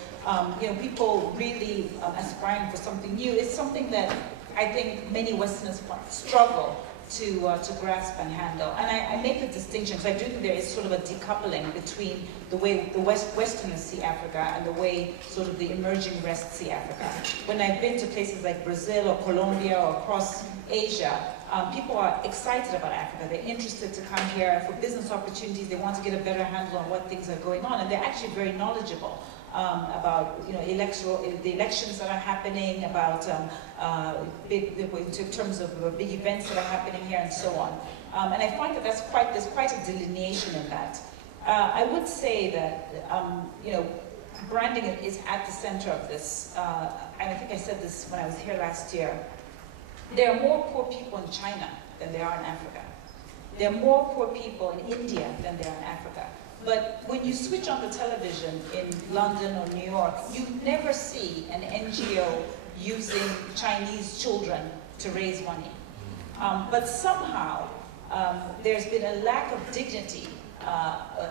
people really aspiring for something new, is something that I think many Westerners struggle to grasp and handle. And I make the distinction, because I do think there is sort of a decoupling between the way the Westerners see Africa and the way sort of the emerging West see Africa. When I've been to places like Brazil or Colombia or across Asia, people are excited about Africa. They're interested to come here for business opportunities. They want to get a better handle on what things are going on, and they're actually very knowledgeable about the elections that are happening, about in terms of big events that are happening here, and so on. And I find that there's quite a delineation in that. I would say that branding is at the center of this, and I think I said this when I was here last year. There are more poor people in China than there are in Africa. There are more poor people in India than there are in Africa. But when you switch on the television in London or New York, you never see an NGO using Chinese children to raise money. But somehow, there's been a lack of dignity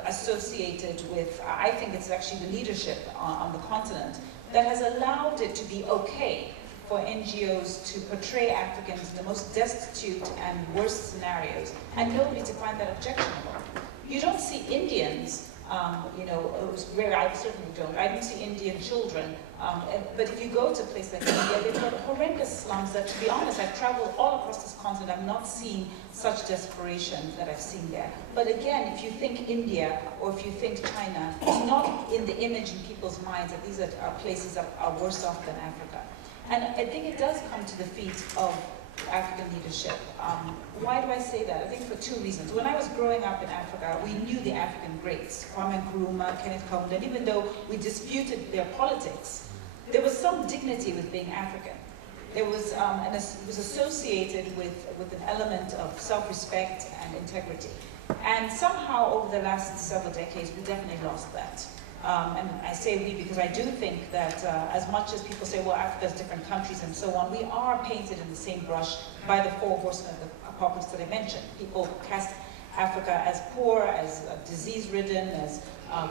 associated with, I think it's actually the leadership on the continent, that has allowed it to be okay for NGOs to portray Africans in the most destitute and worst scenarios, and nobody to find that objectionable. You don't see Indians, I certainly don't. I don't see Indian children. But if you go to a place like India, they've got horrendous slums that, to be honest, I've traveled all across this continent. I've not seen such desperation that I've seen there. But again, if you think India or if you think China, it's not in the image in people's minds that these are places that are worse off than Africa. And I think it does come to the feet of African leadership. Why do I say that? I think for two reasons. When I was growing up in Africa, we knew the African greats, Kwame Nkrumah, Kenneth Kaunda, and even though we disputed their politics, there was some dignity with being African. There was, and it was associated with an element of self-respect and integrity. And somehow over the last several decades, we definitely lost that. And I say we because I do think that as much as people say, well, Africa is different countries and so on, we are painted in the same brush by the four horsemen of the apocalypse that I mentioned. People cast Africa as poor, as disease-ridden, as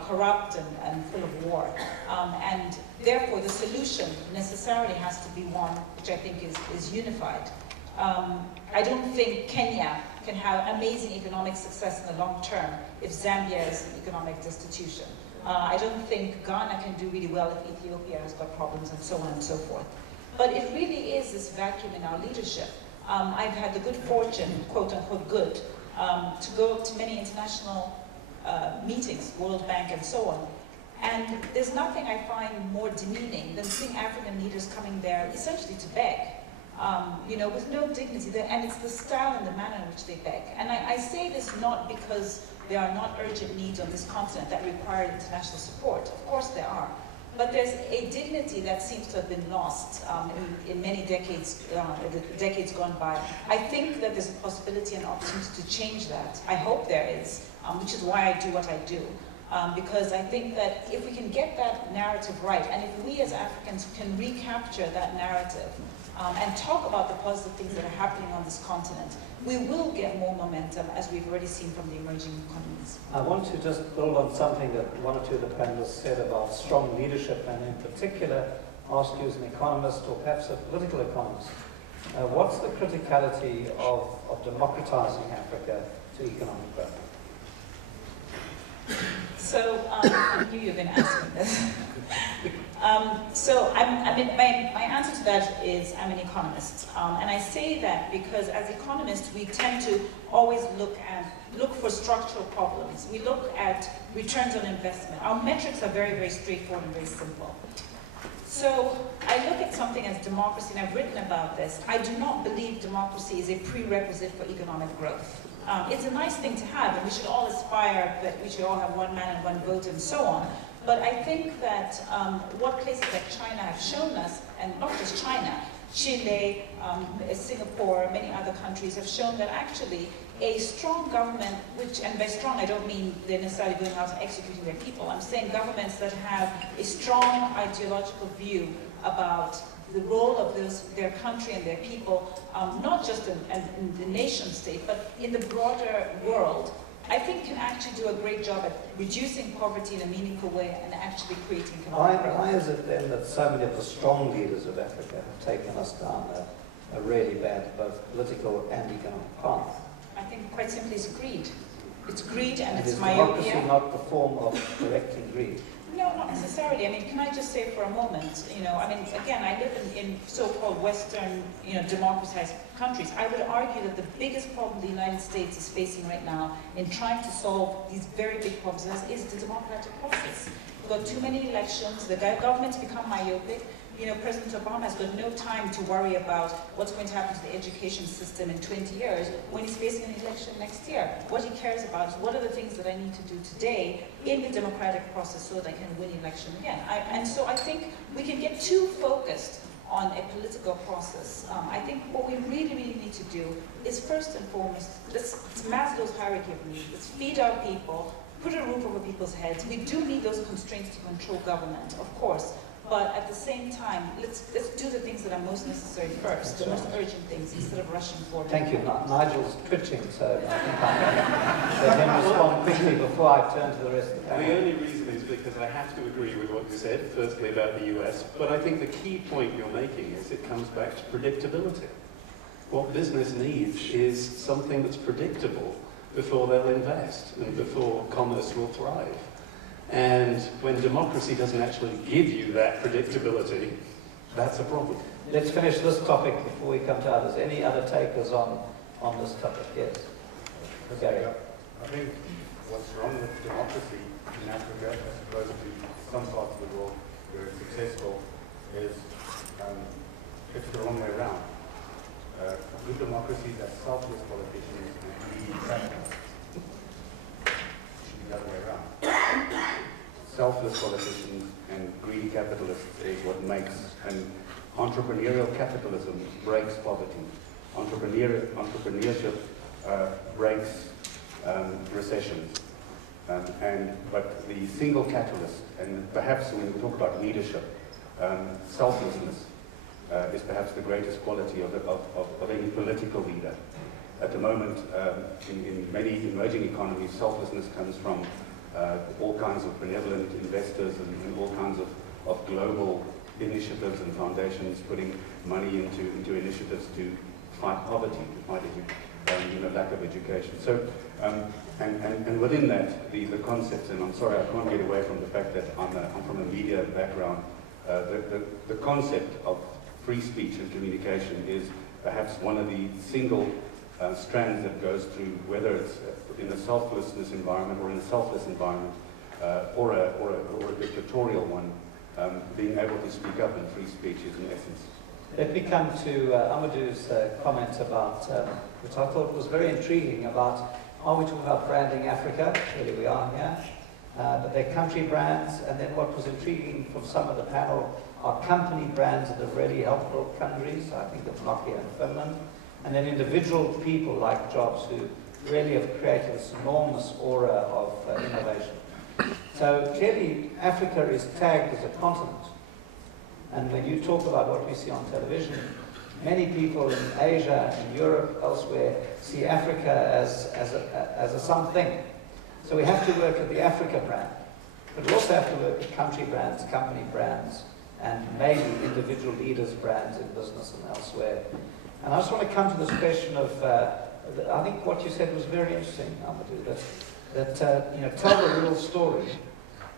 corrupt and full of war. And therefore, the solution necessarily has to be one which I think is unified. I don't think Kenya can have amazing economic success in the long term if Zambia is in economic destitution. I don't think Ghana can do really well if Ethiopia has got problems and so on and so forth. But it really is this vacuum in our leadership. I've had the good fortune, quote unquote good, to go to many international meetings, World Bank and so on. And there's nothing I find more demeaning than seeing African leaders coming there essentially to beg, with no dignity. And it's the style and the manner in which they beg. And I say this not because there are not urgent needs on this continent that require international support. Of course there are. But there's a dignity that seems to have been lost in many decades, the decades gone by. I think that there's a possibility and opportunity to change that. I hope there is, which is why I do what I do. Because I think that if we can get that narrative right, and if we as Africans can recapture that narrative, and talk about the positive things that are happening on this continent, we will get more momentum, as we've already seen from the emerging economies. I want to just build on something that one or two of the panelists said about strong leadership, and in particular, ask you as an economist or perhaps a political economist, what's the criticality of democratizing Africa to economic growth? So, I knew you were going to ask me this. My answer to that is I'm an economist. And I say that because as economists, we tend to always look for structural problems. We look at returns on investment. Our metrics are very, very straightforward and very simple. So I look at something as democracy, and I've written about this. I do not believe democracy is a prerequisite for economic growth. It's a nice thing to have, and we should all aspire that we should all have one man and one vote and so on. But I think that what places like China have shown us, and not just China, Chile, Singapore, many other countries have shown that actually a strong government, and by strong I don't mean they're necessarily going out and executing their people, I'm saying governments that have a strong ideological view about the role of their country and their people, not just in the nation state, but in the broader world, I think can actually do a great job at reducing poverty in a meaningful way and actually creating economic growth. Why is it then that so many of the strong leaders of Africa have taken us down a really bad, both political and economic path. I think quite simply it's greed. It's greed and it's is democracy myopia. not the form of correcting greed? No, not necessarily. I mean, can I just say for a moment, you know, I mean, again, I live in so-called Western, you know, democratized countries. I would argue that the biggest problem the United States is facing right now in trying to solve these very big problems is the democratic process. We've got too many elections, the government's become myopic. You know, President Obama has got no time to worry about what's going to happen to the education system in 20 years when he's facing an election next year. What he cares about is what are the things that I need to do today in the democratic process so that I can win the election again. And so I think we can get too focused on a political process. I think what we really, really need to do is first and foremost, it's Maslow's hierarchy of needs. Let's feed our people, put a roof over people's heads. We do need those constraints to control government, of course. But at the same time, let's do the things that are most necessary first, the most urgent things, instead of rushing forward. Thank you. Nigel's twitching, so I think I let him respond quickly before I turn to the rest of the panel. The only reason is because I have to agree with what you said, firstly about the US, but I think the key point you're making is it comes back to predictability. What business needs is something that's predictable before they'll invest and before commerce will thrive. And when democracy doesn't actually give you that predictability, that's a problem. Let's finish this topic before we come to others. Any other takers on this topic? Yes. Gary. I think what's wrong with democracy in Africa, as opposed to some parts of the world where it's successful, is it's the wrong way around. Good democracies have selfless politicians and greedy capitalists. It should be the other way around. Selfless politicians and greedy capitalists is what makes, and entrepreneurial capitalism breaks poverty. Entrepreneurship breaks recessions. But the single catalyst, and perhaps when we talk about leadership, selflessness is perhaps the greatest quality of any political leader. At the moment, in many emerging economies, selflessness comes from all kinds of benevolent investors and all kinds of global initiatives and foundations putting money into initiatives to fight poverty, to fight lack of education. So, and within that, the concepts, and I'm sorry I can't get away from the fact that I'm from a media background, the concept of free speech and communication is perhaps one of the single strands that goes through, whether it's in a selflessness environment or in a selfless environment, or a dictatorial one, being able to speak up in free speech is in essence. Let me come to Amadou's comment about, which I thought was very intriguing, about, are we talking about branding Africa? Clearly we are here. But they're country brands, and then what was intriguing from some of the panel are company brands that have really helped build countries. I think of Nokia in Finland. And then individual people like Jobs who really have created this enormous aura of innovation. So clearly Africa is tagged as a continent. And when you talk about what we see on television, many people in Asia, in Europe, elsewhere, see Africa as a something. So we have to work at the Africa brand. But we also have to work at country brands, company brands, and maybe individual leaders' brands in business and elsewhere. And I just want to come to this question of, I think what you said was very interesting, Amadou, that tell the real story,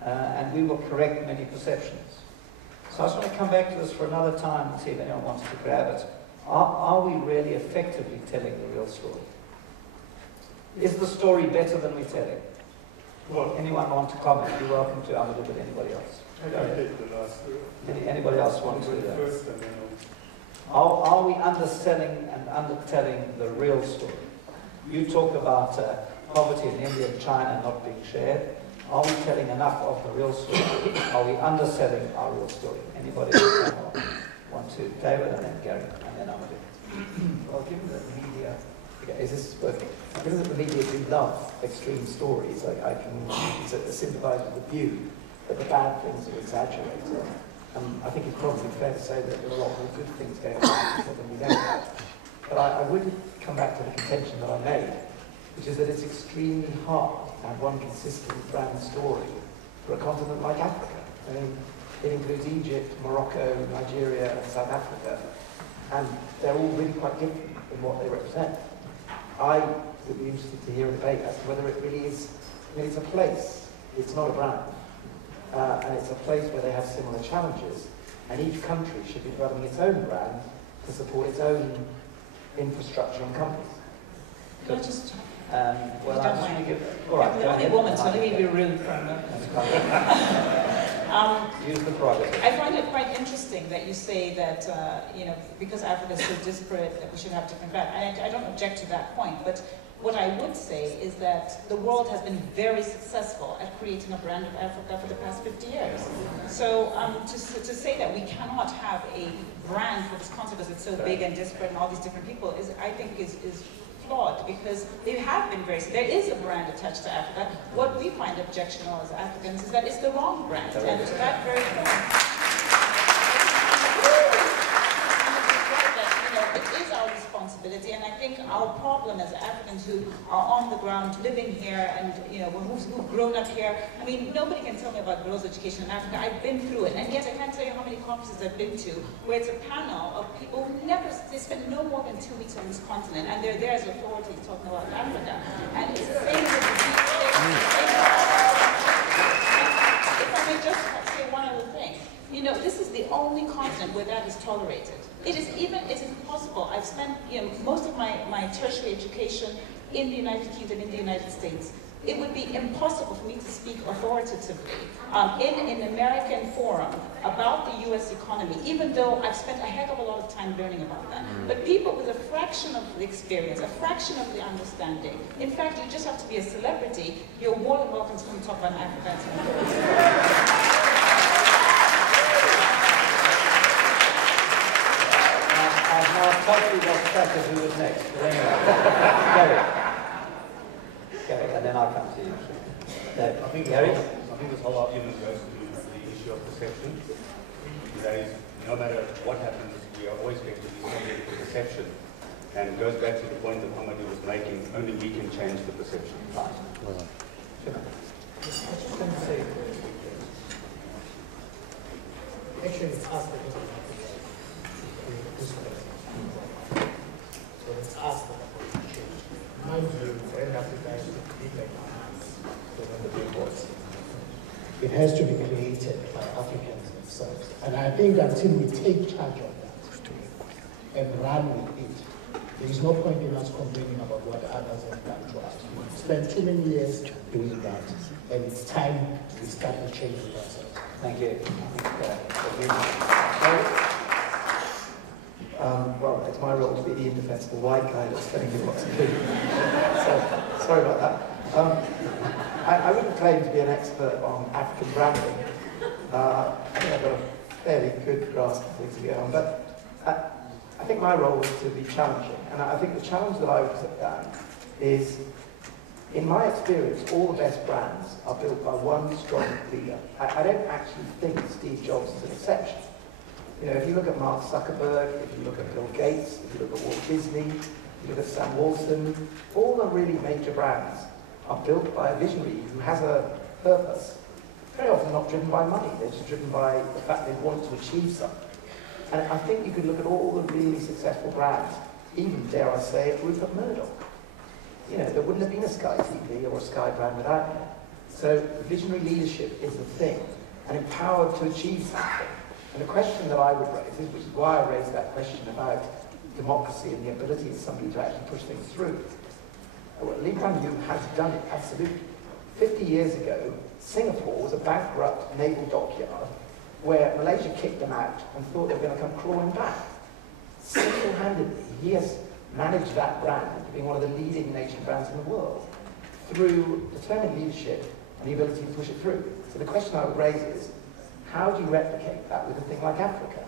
and we will correct many perceptions. So I just want to come back to this for another time and see if anyone wants to grab it. Are we really effectively telling the real story? Is the story better than we tell it? Well, Anyone want to comment? You're welcome to, Amadou, but anybody else? I take the last Anybody else want to? first, and then Are we underselling and undertelling the real story? You talk about poverty in India and China not being shared. Are we telling enough of the real story? Are we underselling our real story? Anybody else want to? David, and then Gary, and then Amadou. Well, given that the media, is this working? Given that the media do love extreme stories, I can sympathise with the view that the bad things are exaggerated. I think it's probably fair to say that there are a lot more good things going on than we know about. But I would come back to the contention that I made, which is that it's extremely hard to have one consistent brand story for a continent like Africa. I mean, it includes Egypt, Morocco, Nigeria, and South Africa. and they're all really quite different in what they represent. I would be interested to hear a debate as to whether it really is, I mean, it's a place, it's not a brand, and it's a place where they have similar challenges, and each country should be developing its own brand to support its own infrastructure and companies. Can I just... well, don't I'm mind. going to give... All right, I'm the go only ahead. woman, so let me be really firm. Use the prerogative. I find it quite interesting that you say that, you know, because Africa is so disparate that we should have different brands. I don't object to that point, but what I would say is that the world has been very successful at creating a brand of Africa for the past 50 years. So to say that we cannot have a brand for this concept because it's so big and disparate and all these different people is, I think, is flawed, because they have been very, there is a brand attached to Africa. What we find objectionable as Africans is that it's the wrong brand, and to that very point, it is our responsibility, and I think our problem as Africans who are on the ground, living here, and who've grown up here. I mean, nobody can tell me about girls' education in Africa. I've been through it, and yet I can't tell you how many conferences I've been to where it's a panel of people who they spend no more than 2 weeks on this continent, and they're there as authorities talking about Africa. And it's the same with if I may just say one other thing. You know, this is the only continent where that is tolerated. It is impossible. I've spent most of my tertiary education in the United Kingdom, in the United States. It would be impossible for me to speak authoritatively in an American forum about the US economy, even though I've spent a heck of a lot of time learning about that. But people with a fraction of the experience, a fraction of the understanding, in fact, you just have to be a celebrity, you're more than welcome to come talk about Africa. I've now totally lost track of who was next, but anyway. Gary, and then I'll come to you. I think this whole argument goes to the issue of perception. That is, no matter what happens, we are always going to be subject to perception. And it goes back to the point that Amadou was making, only we can change the perception. Right. I just want to say, actually it's us that doesn't have to this question. So it's us that have to change. My view, for Africa is to be like the billboards. It has to be created by Africans themselves. And I think until we take charge of that and run with it, there is no point in us complaining about what others have done to us. We've spent too many years doing that, and it's time we start to change it ourselves. Thank you. Well, it's my role to be the indefensible white guy that's telling you what to do. So, sorry about that. I wouldn't claim to be an expert on African branding. I think I've got a fairly good grasp of things going on, but I think my role is to be challenging. And I think the challenge that I would put down is, in my experience, all the best brands are built by one strong leader. I don't actually think Steve Jobs is an exception. You know, if you look at Mark Zuckerberg, if you look at Bill Gates, if you look at Walt Disney, if you look at Sam Walton, all the really major brands are built by a visionary who has a purpose. Very often not driven by money, they're just driven by the fact they want to achieve something. And I think you could look at all the really successful brands, even, dare I say it, Rupert Murdoch. You know, there wouldn't have been a Sky TV or a Sky brand without him. So visionary leadership is the thing, and empowered to achieve something. And the question that I would raise, which is why I raised that question about democracy and the ability of somebody to actually push things through. Well, Lee Kuan Yew has done it, absolutely. 50 years ago, Singapore was a bankrupt naval dockyard where Malaysia kicked them out and thought they were going to come crawling back. Single-handedly, he has managed that brand to being one of the leading nation brands in the world through determined leadership and the ability to push it through. So the question I would raise is, how do you replicate that with a thing like Africa?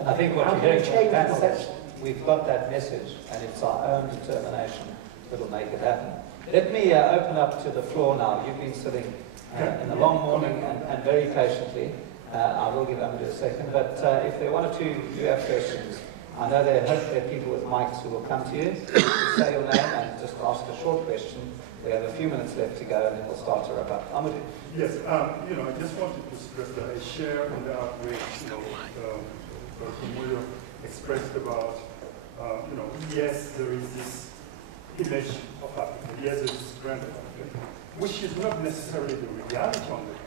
And I think what How you're do you hearing from the change panel is perception? we've got that message, and it's our own determination that will make it happen. Let me open up to the floor now. You've been sitting in the long morning and very patiently. I will give Amadou a second, but if there are one or two you have questions, I know there are people with mics who will come to you. Say your name and just ask a short question. We have a few minutes left to go, and then we'll start to wrap up. Amadou. Yes, you know, I just wanted to stress that I share on the outrage, Dr. Moyo, expressed about, yes, there is this image of Africa, yes, there is this brand of Africa, which is not necessarily the reality on the continent.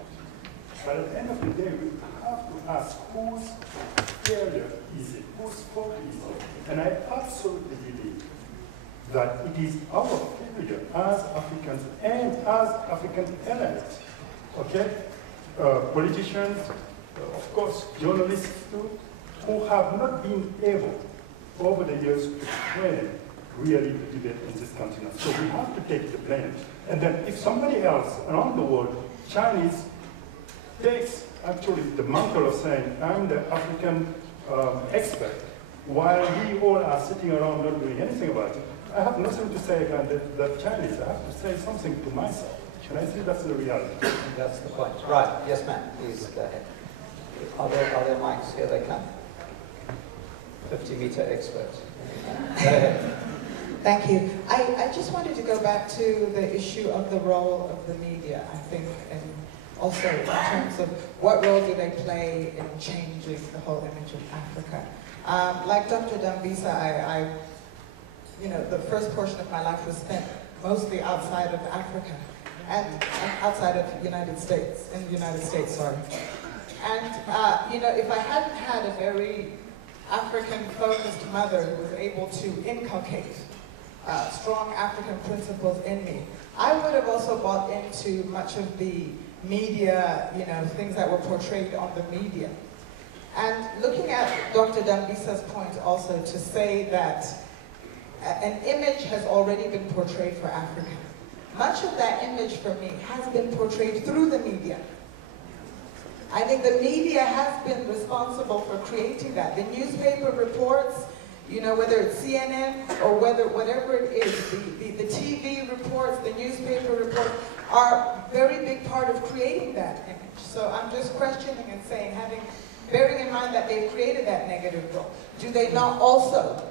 But at the end of the day, we have to ask whose failure is it, whose fault is it? And I absolutely believe that it is our failure as Africans and as African elements, okay? Politicians, of course, journalists too, who have not been able over the years to frame really the debate in this continent. So we have to take the blame. And then if somebody else around the world, Chinese, takes actually the mantle of saying, I'm the African expert, while we all are sitting around not doing anything about it, I have nothing to say against the Chinese. I have to say something to myself. And I think that's the reality. That's the point. Right. Yes, ma'am. Please go ahead. Are there mics? Here they come. 50-meter expert. Go ahead. Thank you. I just wanted to go back to the issue of the role of the media, I think, and also in terms of what role do they play in changing the whole image of Africa. Like Dr. Dambisa, the first portion of my life was spent mostly outside of Africa and outside of the United States, sorry. And, if I hadn't had a very African-focused mother who was able to inculcate strong African principles in me, I would have also bought into much of the media, things that were portrayed on the media. And looking at Dr. Dambisa's point also to say that an image has already been portrayed for Africa. Much of that image for me has been portrayed through the media. I think the media has been responsible for creating that. The newspaper reports, whether it's CNN or whatever it is, the TV reports, the newspaper reports are a very big part of creating that image. So I'm just questioning and saying, bearing in mind that they've created that negative role, do they not also,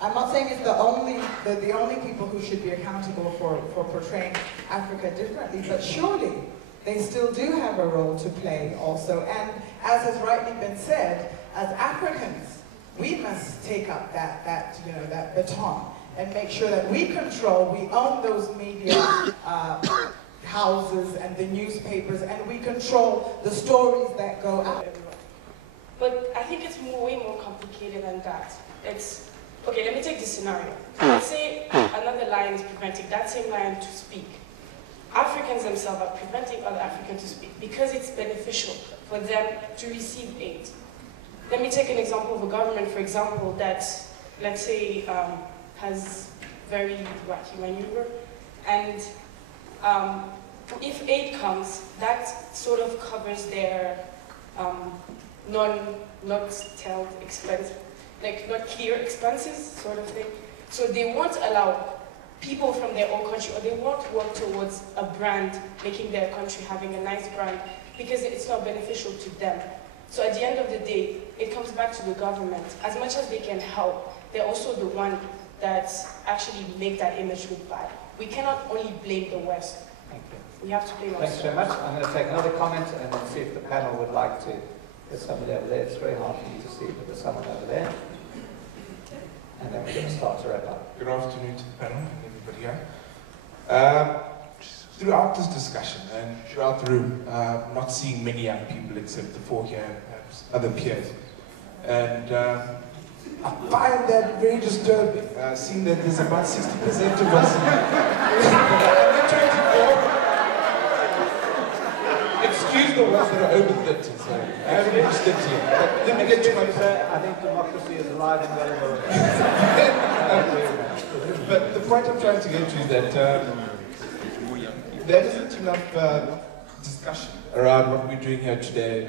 I'm not saying it's the only people who should be accountable for portraying Africa differently, but surely they still do have a role to play also. And as has rightly been said, as Africans, we must take up that baton and make sure that we own those media houses and the newspapers, and we control the stories that go out. But I think it's way more complicated than that. Okay, let me take this scenario. Let's say another lion is preventing that same lion to speak. Africans themselves are preventing other Africans to speak because it's beneficial for them to receive aid. Let me take an example of a government, for example, that, let's say, has very wacky maneuver, and if aid comes, that sort of covers their not clear expenses, sort of thing. So they won't allow people from their own country, or they won't work towards a brand, making their country having a nice brand, because it's not beneficial to them. So at the end of the day, it comes back to the government. As much as they can help, they're also the one that actually make that image look bad. We cannot only blame the West. Thank you. We have to blame Thanks very much. I'm going to take another comment and then see if the panel would like to. There's somebody over there. It's very hard for me to see, but there's someone over there. And then we're going to start to wrap up. Good afternoon to the panel and everybody here. Throughout this discussion and throughout the room, not seeing many young people except the four here and perhaps other peers. And I find that very disturbing, seeing that there's about 60% of us under 24. Excuse the ones that are over 30, so I haven't reached 30 yet. But let me get to my point. I think democracy is alive and well. But the point I'm trying to get to is that there isn't enough discussion around what we're doing here today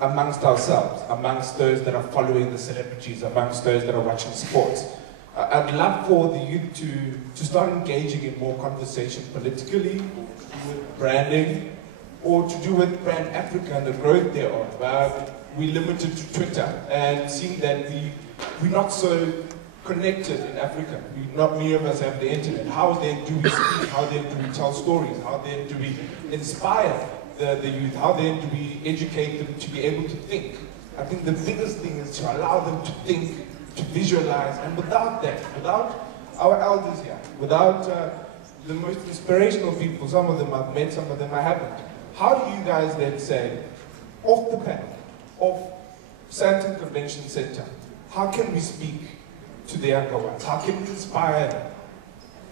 amongst ourselves, amongst those that are following the celebrities, amongst those that are watching sports. I'd love for the youth to start engaging in more conversation politically, with branding, or to do with Brand Africa and the growth thereof. We're limited to Twitter, and seeing that we're not so connected in Africa. Not many of us have the internet. How then do we speak? How then do we tell stories? How then do we inspire the youth? How then do we educate them to be able to think I think the biggest thing is to allow them to think, to visualize, and without that, without our elders here, without the most inspirational people, some of them I've met, some of them I haven't, how do you guys then say, off the panel, off Sandton Convention Center, how can we speak to the younger ones? How can we inspire them?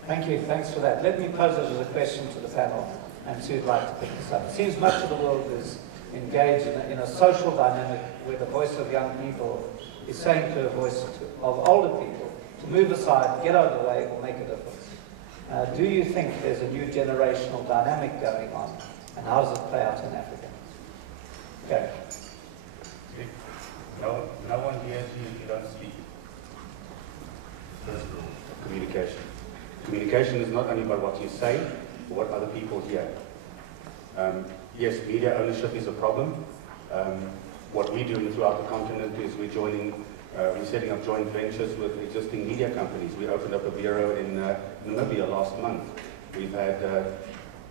Thank you, thanks for that. Let me pose it as a question to the panel and see who'd like to pick this up. It seems much of the world is engaged in a social dynamic where the voice of young people is saying to a voice of older people to move aside, get out of the way, or make a difference. Do you think there's a new generational dynamic going on, and how does it play out in Africa? Okay. No one hears you if you don't speak. First rule, communication. Communication is not only about what you say, but what other people hear. Yes, media ownership is a problem. What we're doing throughout the continent is we're setting up joint ventures with existing media companies. We opened up a bureau in Namibia last month. We've had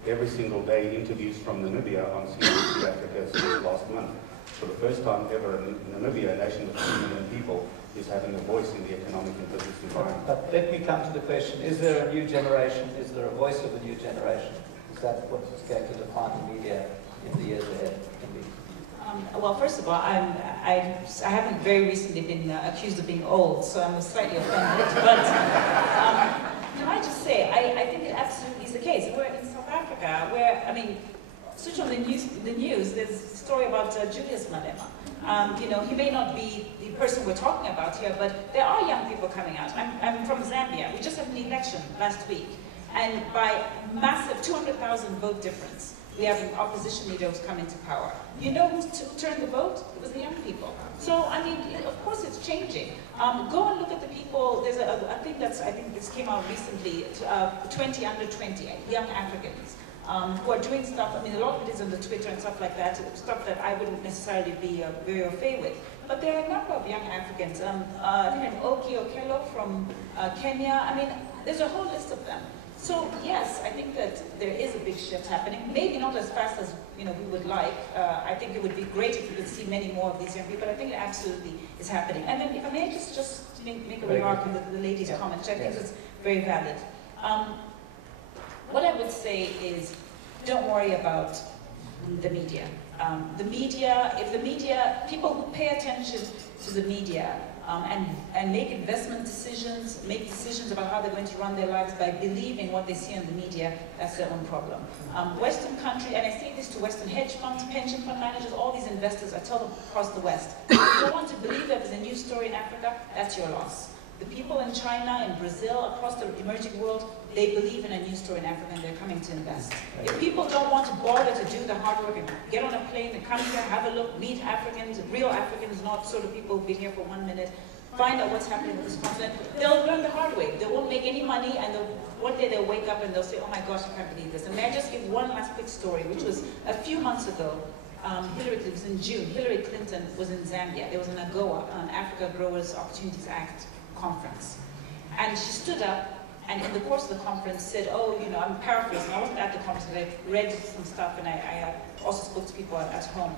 every single day interviews from Namibia on CNBC Africa since last month. For the first time ever in Namibia, a nation of 2 million people is having a voice in the economic and business environment. But let me come to the question, is there a new generation? Is there a voice of a new generation? Is that what is going to define the media in the years ahead? Well, first of all, I haven't very recently been accused of being old, so I'm slightly offended. But can I just say, I think it absolutely is the case. We're in South Africa, where, I mean, switch on the news, there's a story about Julius Malema. You know, he may not be the person we're talking about here, but there are young people coming out. I'm from Zambia. We just had an election last week, and by massive 200,000 vote difference, we have an opposition leader who's come into power. You know who turned the vote? It was the young people. So, I mean, of course it's changing. Go and look at the people. There's a thing I think this came out recently, 20 under 20, young Africans who are doing stuff. I mean, a lot of it is on the Twitter and stuff like that, stuff that I wouldn't necessarily be very au fait with. But there are a number of young Africans. I think Oki Okello from Kenya. I mean, there's a whole list of them. So yes, I think that there is a big shift happening. Maybe not as fast as we would like. I think it would be great if we could see many more of these young people. But I think it absolutely is happening. And then, if I may just make a remark on the lady's comment, which I think is very valid. What I would say is, don't worry about the media. People who pay attention to the media. And make investment decisions, make decisions about how they're going to run their lives by believing what they see on the media, that's their own problem. Western country, and I say this to Western hedge funds, pension fund managers, all these investors, I tell them across the West, if you don't want to believe that there's a new story in Africa, that's your loss. The people in China, in Brazil, across the emerging world, they believe in a new story in Africa and they're coming to invest. If people don't want to bother to do the hard work and get on a plane and come here, have a look, meet Africans, real Africans, not sort of people who've been here for 1 minute, find out what's happening with this continent, they'll learn the hard way. They won't make any money, and one day they'll wake up and they'll say, oh my gosh, I can't believe this. And may I just give one last quick story, which was a few months ago. It was in June. Hillary Clinton was in Zambia. There was an AGOA, an Africa Growers Opportunities Act conference. And she stood up, and in the course of the conference said, oh, I'm paraphrasing. I wasn't at the conference, but I read some stuff, and I also spoke to people at home.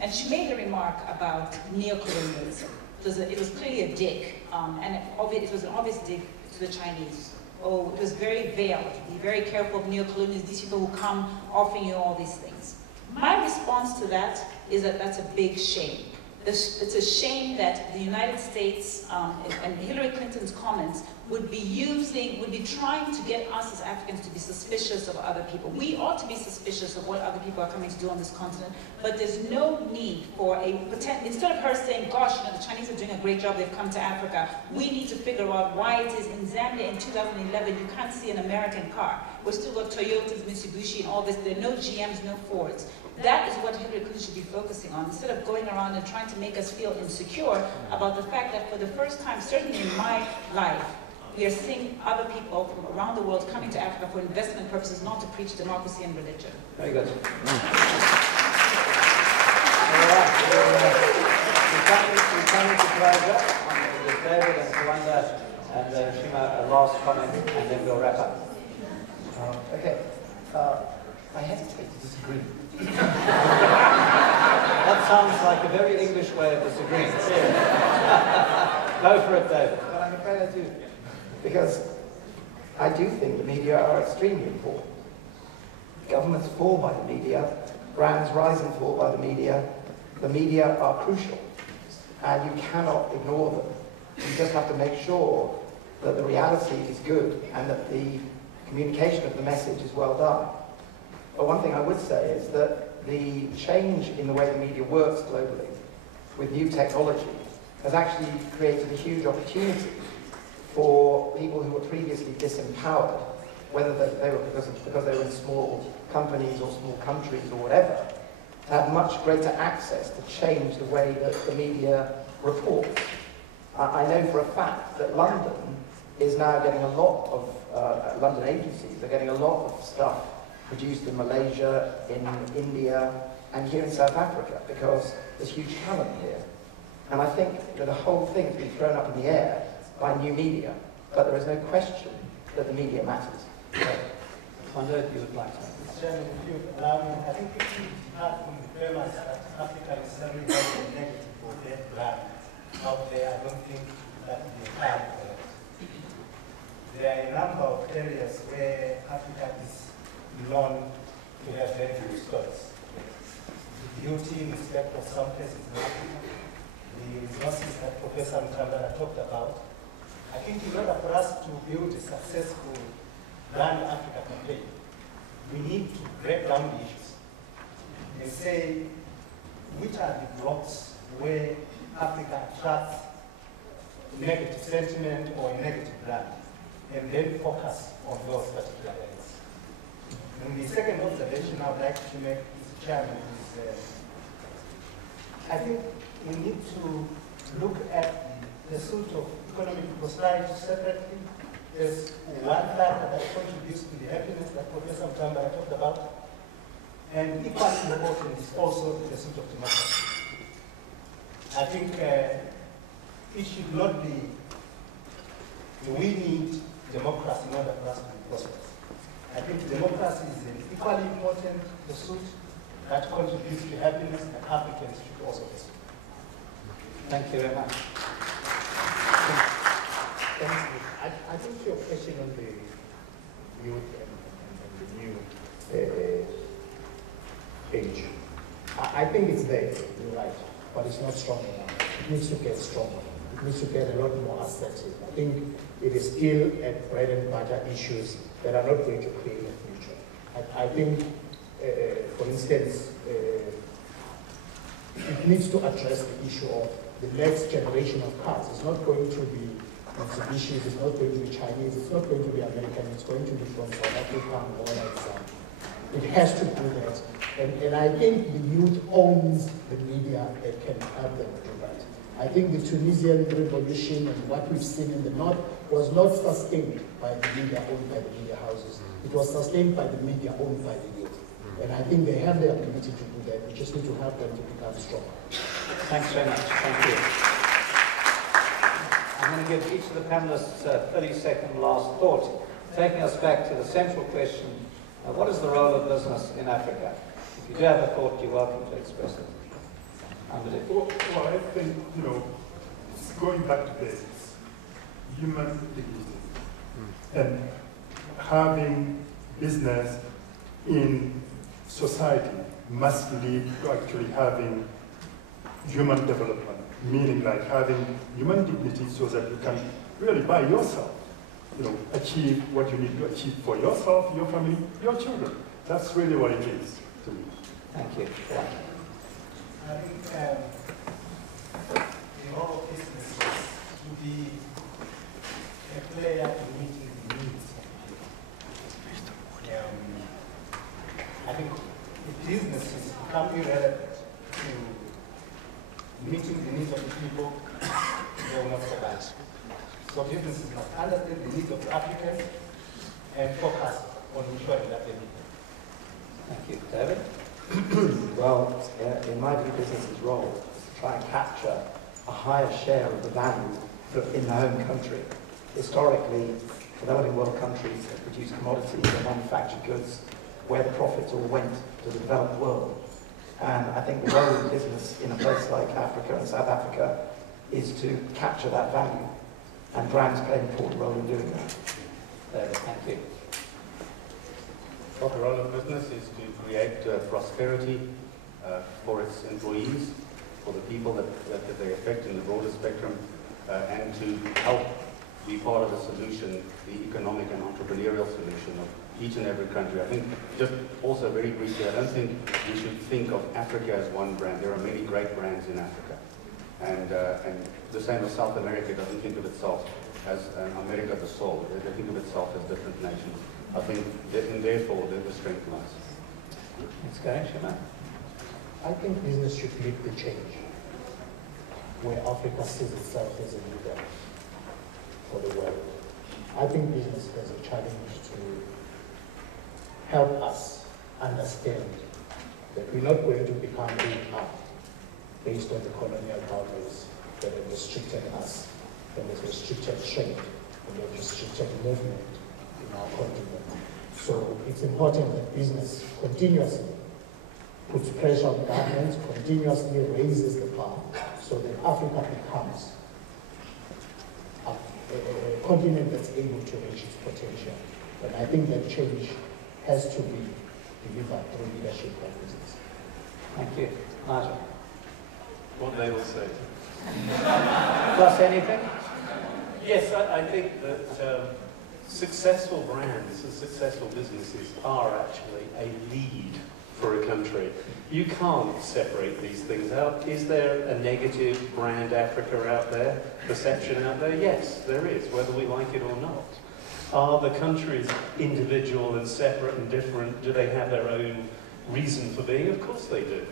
And she made a remark about neocolonialism. It was clearly a dig, and it was an obvious dig to the Chinese. Oh, it was very veiled. Be very careful of neocolonials, these people who come offering you all these things. My response to that is that that's a big shame. It's a shame that the United States and Hillary Clinton's comments would be trying to get us as Africans to be suspicious of other people. We ought to be suspicious of what other people are coming to do on this continent, but there's no need for instead of her saying, gosh, the Chinese are doing a great job, they've come to Africa, we need to figure out why it is in Zambia in 2011 you can't see an American car. We're still got Toyotas, Mitsubishi, and all this. There are no GMs, no Fords. That is what Hillary Clinton should be focusing on, instead of going around and trying to make us feel insecure about the fact that for the first time, certainly in my life, we are seeing other people from around the world coming to Africa for investment purposes, not to preach democracy and religion. Very good. All right, we're coming to Khoza, with David and Tawanda and Shima, a last comment, and then we'll wrap up. Okay. I hesitate to disagree. That sounds like a very English way of disagreeing. Go for it, David. But I'm afraid I do. Because I do think the media are extremely important. Governments fall by the media, brands rise and fall by the media. The media are crucial, and you cannot ignore them. You just have to make sure that the reality is good and that the communication of the message is well done. But one thing I would say is that the change in the way the media works globally with new technology has actually created a huge opportunity for people who were previously disempowered, whether they were because they were in small companies or small countries or whatever, to have much greater access to change the way that the media reports. I know for a fact that London is now getting a lot of, London agencies are getting a lot of stuff produced in Malaysia, in India, and here in South Africa, because there's huge talent here. And I think that the whole thing has been thrown up in the air by new media, but there is no question that the media matters. Tawanda, you would like to. Chairman, if you allow me, I think if you depart from the premise that Africa is suddenly very negative for that brand out there, I don't think that would be correct. There are a number of areas where Africa is known to have very good stores. The beauty and respect of some places in Africa, the resources that Professor Nyambirai talked about. I think in order for us to build a successful brand Africa campaign, we need to break down the issues and say which are the blocks where Africa attracts negative sentiment or a negative brand, and then focus on those particular areas. And the second observation I would like to make, Mr. Chairman, is I think we need to look at the sort of economic prosperity separately. There's one factor that contributes to the happiness that Professor Nyambirai talked about, and equally important is also the pursuit of democracy. I think it should not be we need democracy in order for us to be prosperous. I think democracy is an equally important pursuit that contributes to happiness that Africans should also pursue. Thank you very much. I think your question on the youth and the new age, I think it's there, you're right, but it's not strong enough. It needs to get stronger. It needs to get a lot more assertive. I think it is still at bread and butter issues that are not going to create a future. I think, for instance, it needs to address the issue of the next generation of cars. It's not going to be Mitsubishi, it's not going to be Chinese, it's not going to be American, it's going to be from South Africa and all that stuff. It has to do that. And I think the youth owns the media that can help them do that. I think the Tunisian revolution and what we've seen in the north was not sustained by the media owned by the media houses. It was sustained by the media owned by the youth. And I think they have the ability to do that. We just need to help them to become stronger. Thanks very much. Thank you. I'm going to give each of the panelists a 30-second last thought, taking us back to the central question, what is the role of business in Africa? If you do have a thought, you're welcome to express it. Amadou. Well, I think, going back to basics, human dignity, and having business in society must lead to actually having human development, meaning like having human dignity so that you can really by yourself, achieve what you need to achieve for yourself, your family, your children. That's really what it is to me. Thank you. I think the role of business is to be a player in meeting the needs of people. I think if businesses become irrelevant to meeting the needs of the people, they will not survive. So businesses must understand the needs of the applicants and focus on ensuring that they meet them. Thank you. David? Well, in my view, business's role is to try and capture a higher share of the value in the home country. Historically, developing world countries have produced commodities and manufactured goods where the profits all went to the developed world. And I think the role of business in a place like Africa and South Africa is to capture that value. And brands play an important role in doing that. David, thank you. Well, the role of business is to create prosperity for its employees, for the people that they affect in the broader spectrum, and to help be part of the solution, the economic and entrepreneurial solution of each and every country. I think, just also very briefly, I don't think we should think of Africa as one brand. There are many great brands in Africa. And the same as South America doesn't think of itself as America the Soul. They think of itself as different nations. I think that, and therefore the strength lies. It's going, Shema. I think business should lead the change where Africa sees itself as a leader for the world. I think business has a challenge to help us understand that we're not going to become big up based on the colonial boundaries that have restricted us, that have restricted trade, and have restricted movement in our continent. So it's important that business continuously puts pressure on governments, continuously raises the bar, so that Africa becomes a continent that's able to reach its potential. But I think that change has to be delivered through leadership of business. Thank you. Nigel. What they will say. Plus anything? Yes, I think that successful brands and successful businesses are actually a lead for a country. You can't separate these things out. Is there a negative brand Africa out there, perception out there? Yes, there is, whether we like it or not. Are the countries individual and separate and different? Do they have their own reason for being? Of course they do.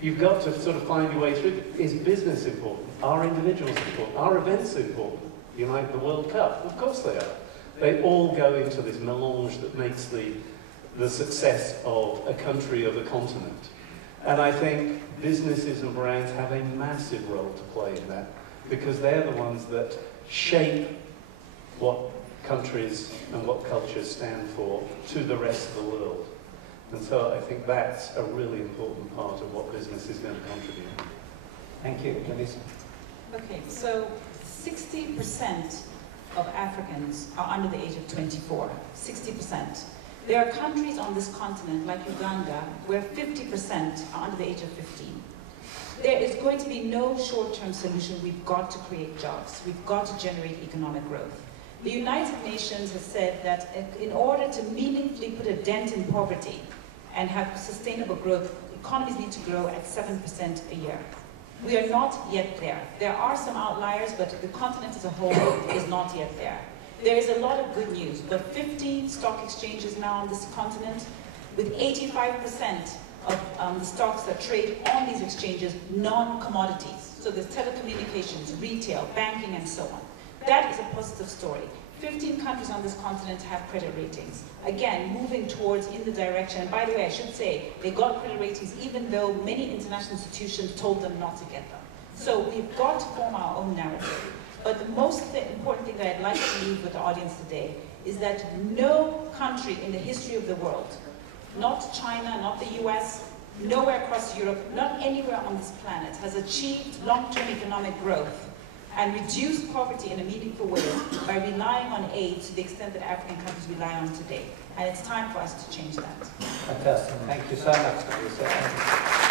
You've got to sort of find your way through. Is business important? Are individuals important? Are events important? You like the World Cup? Of course they are. They all go into this melange that makes the success of a country, of a continent. And I think businesses and brands have a massive role to play in that, because they're the ones that shape what countries and what cultures stand for to the rest of the world. And so I think that's a really important part of what business is going to contribute. Thank you, Dambisa. Okay, so 60% of Africans are under the age of 24. 60%. There are countries on this continent, like Uganda, where 50% are under the age of 15. There is going to be no short-term solution. We've got to create jobs. We've got to generate economic growth. The United Nations has said that in order to meaningfully put a dent in poverty and have sustainable growth, economies need to grow at 7% a year. We are not yet there. There are some outliers, but the continent as a whole is not yet there. There is a lot of good news, but 15 stock exchanges now on this continent, with 85% of the stocks that trade on these exchanges non-commodities. So there's telecommunications, retail, banking, and so on. That is a positive story. 15 countries on this continent have credit ratings. Again, moving towards in the direction, and by the way, I should say, they got credit ratings even though many international institutions told them not to get them. So we've got to form our own narrative. But the most important thing that I'd like to leave with the audience today is that no country in the history of the world, not China, not the US, nowhere across Europe, not anywhere on this planet, has achieved long-term economic growth and reduced poverty in a meaningful way by relying on aid to the extent that African countries rely on today. And it's time for us to change that. Fantastic. Thank you so much, Dambisa.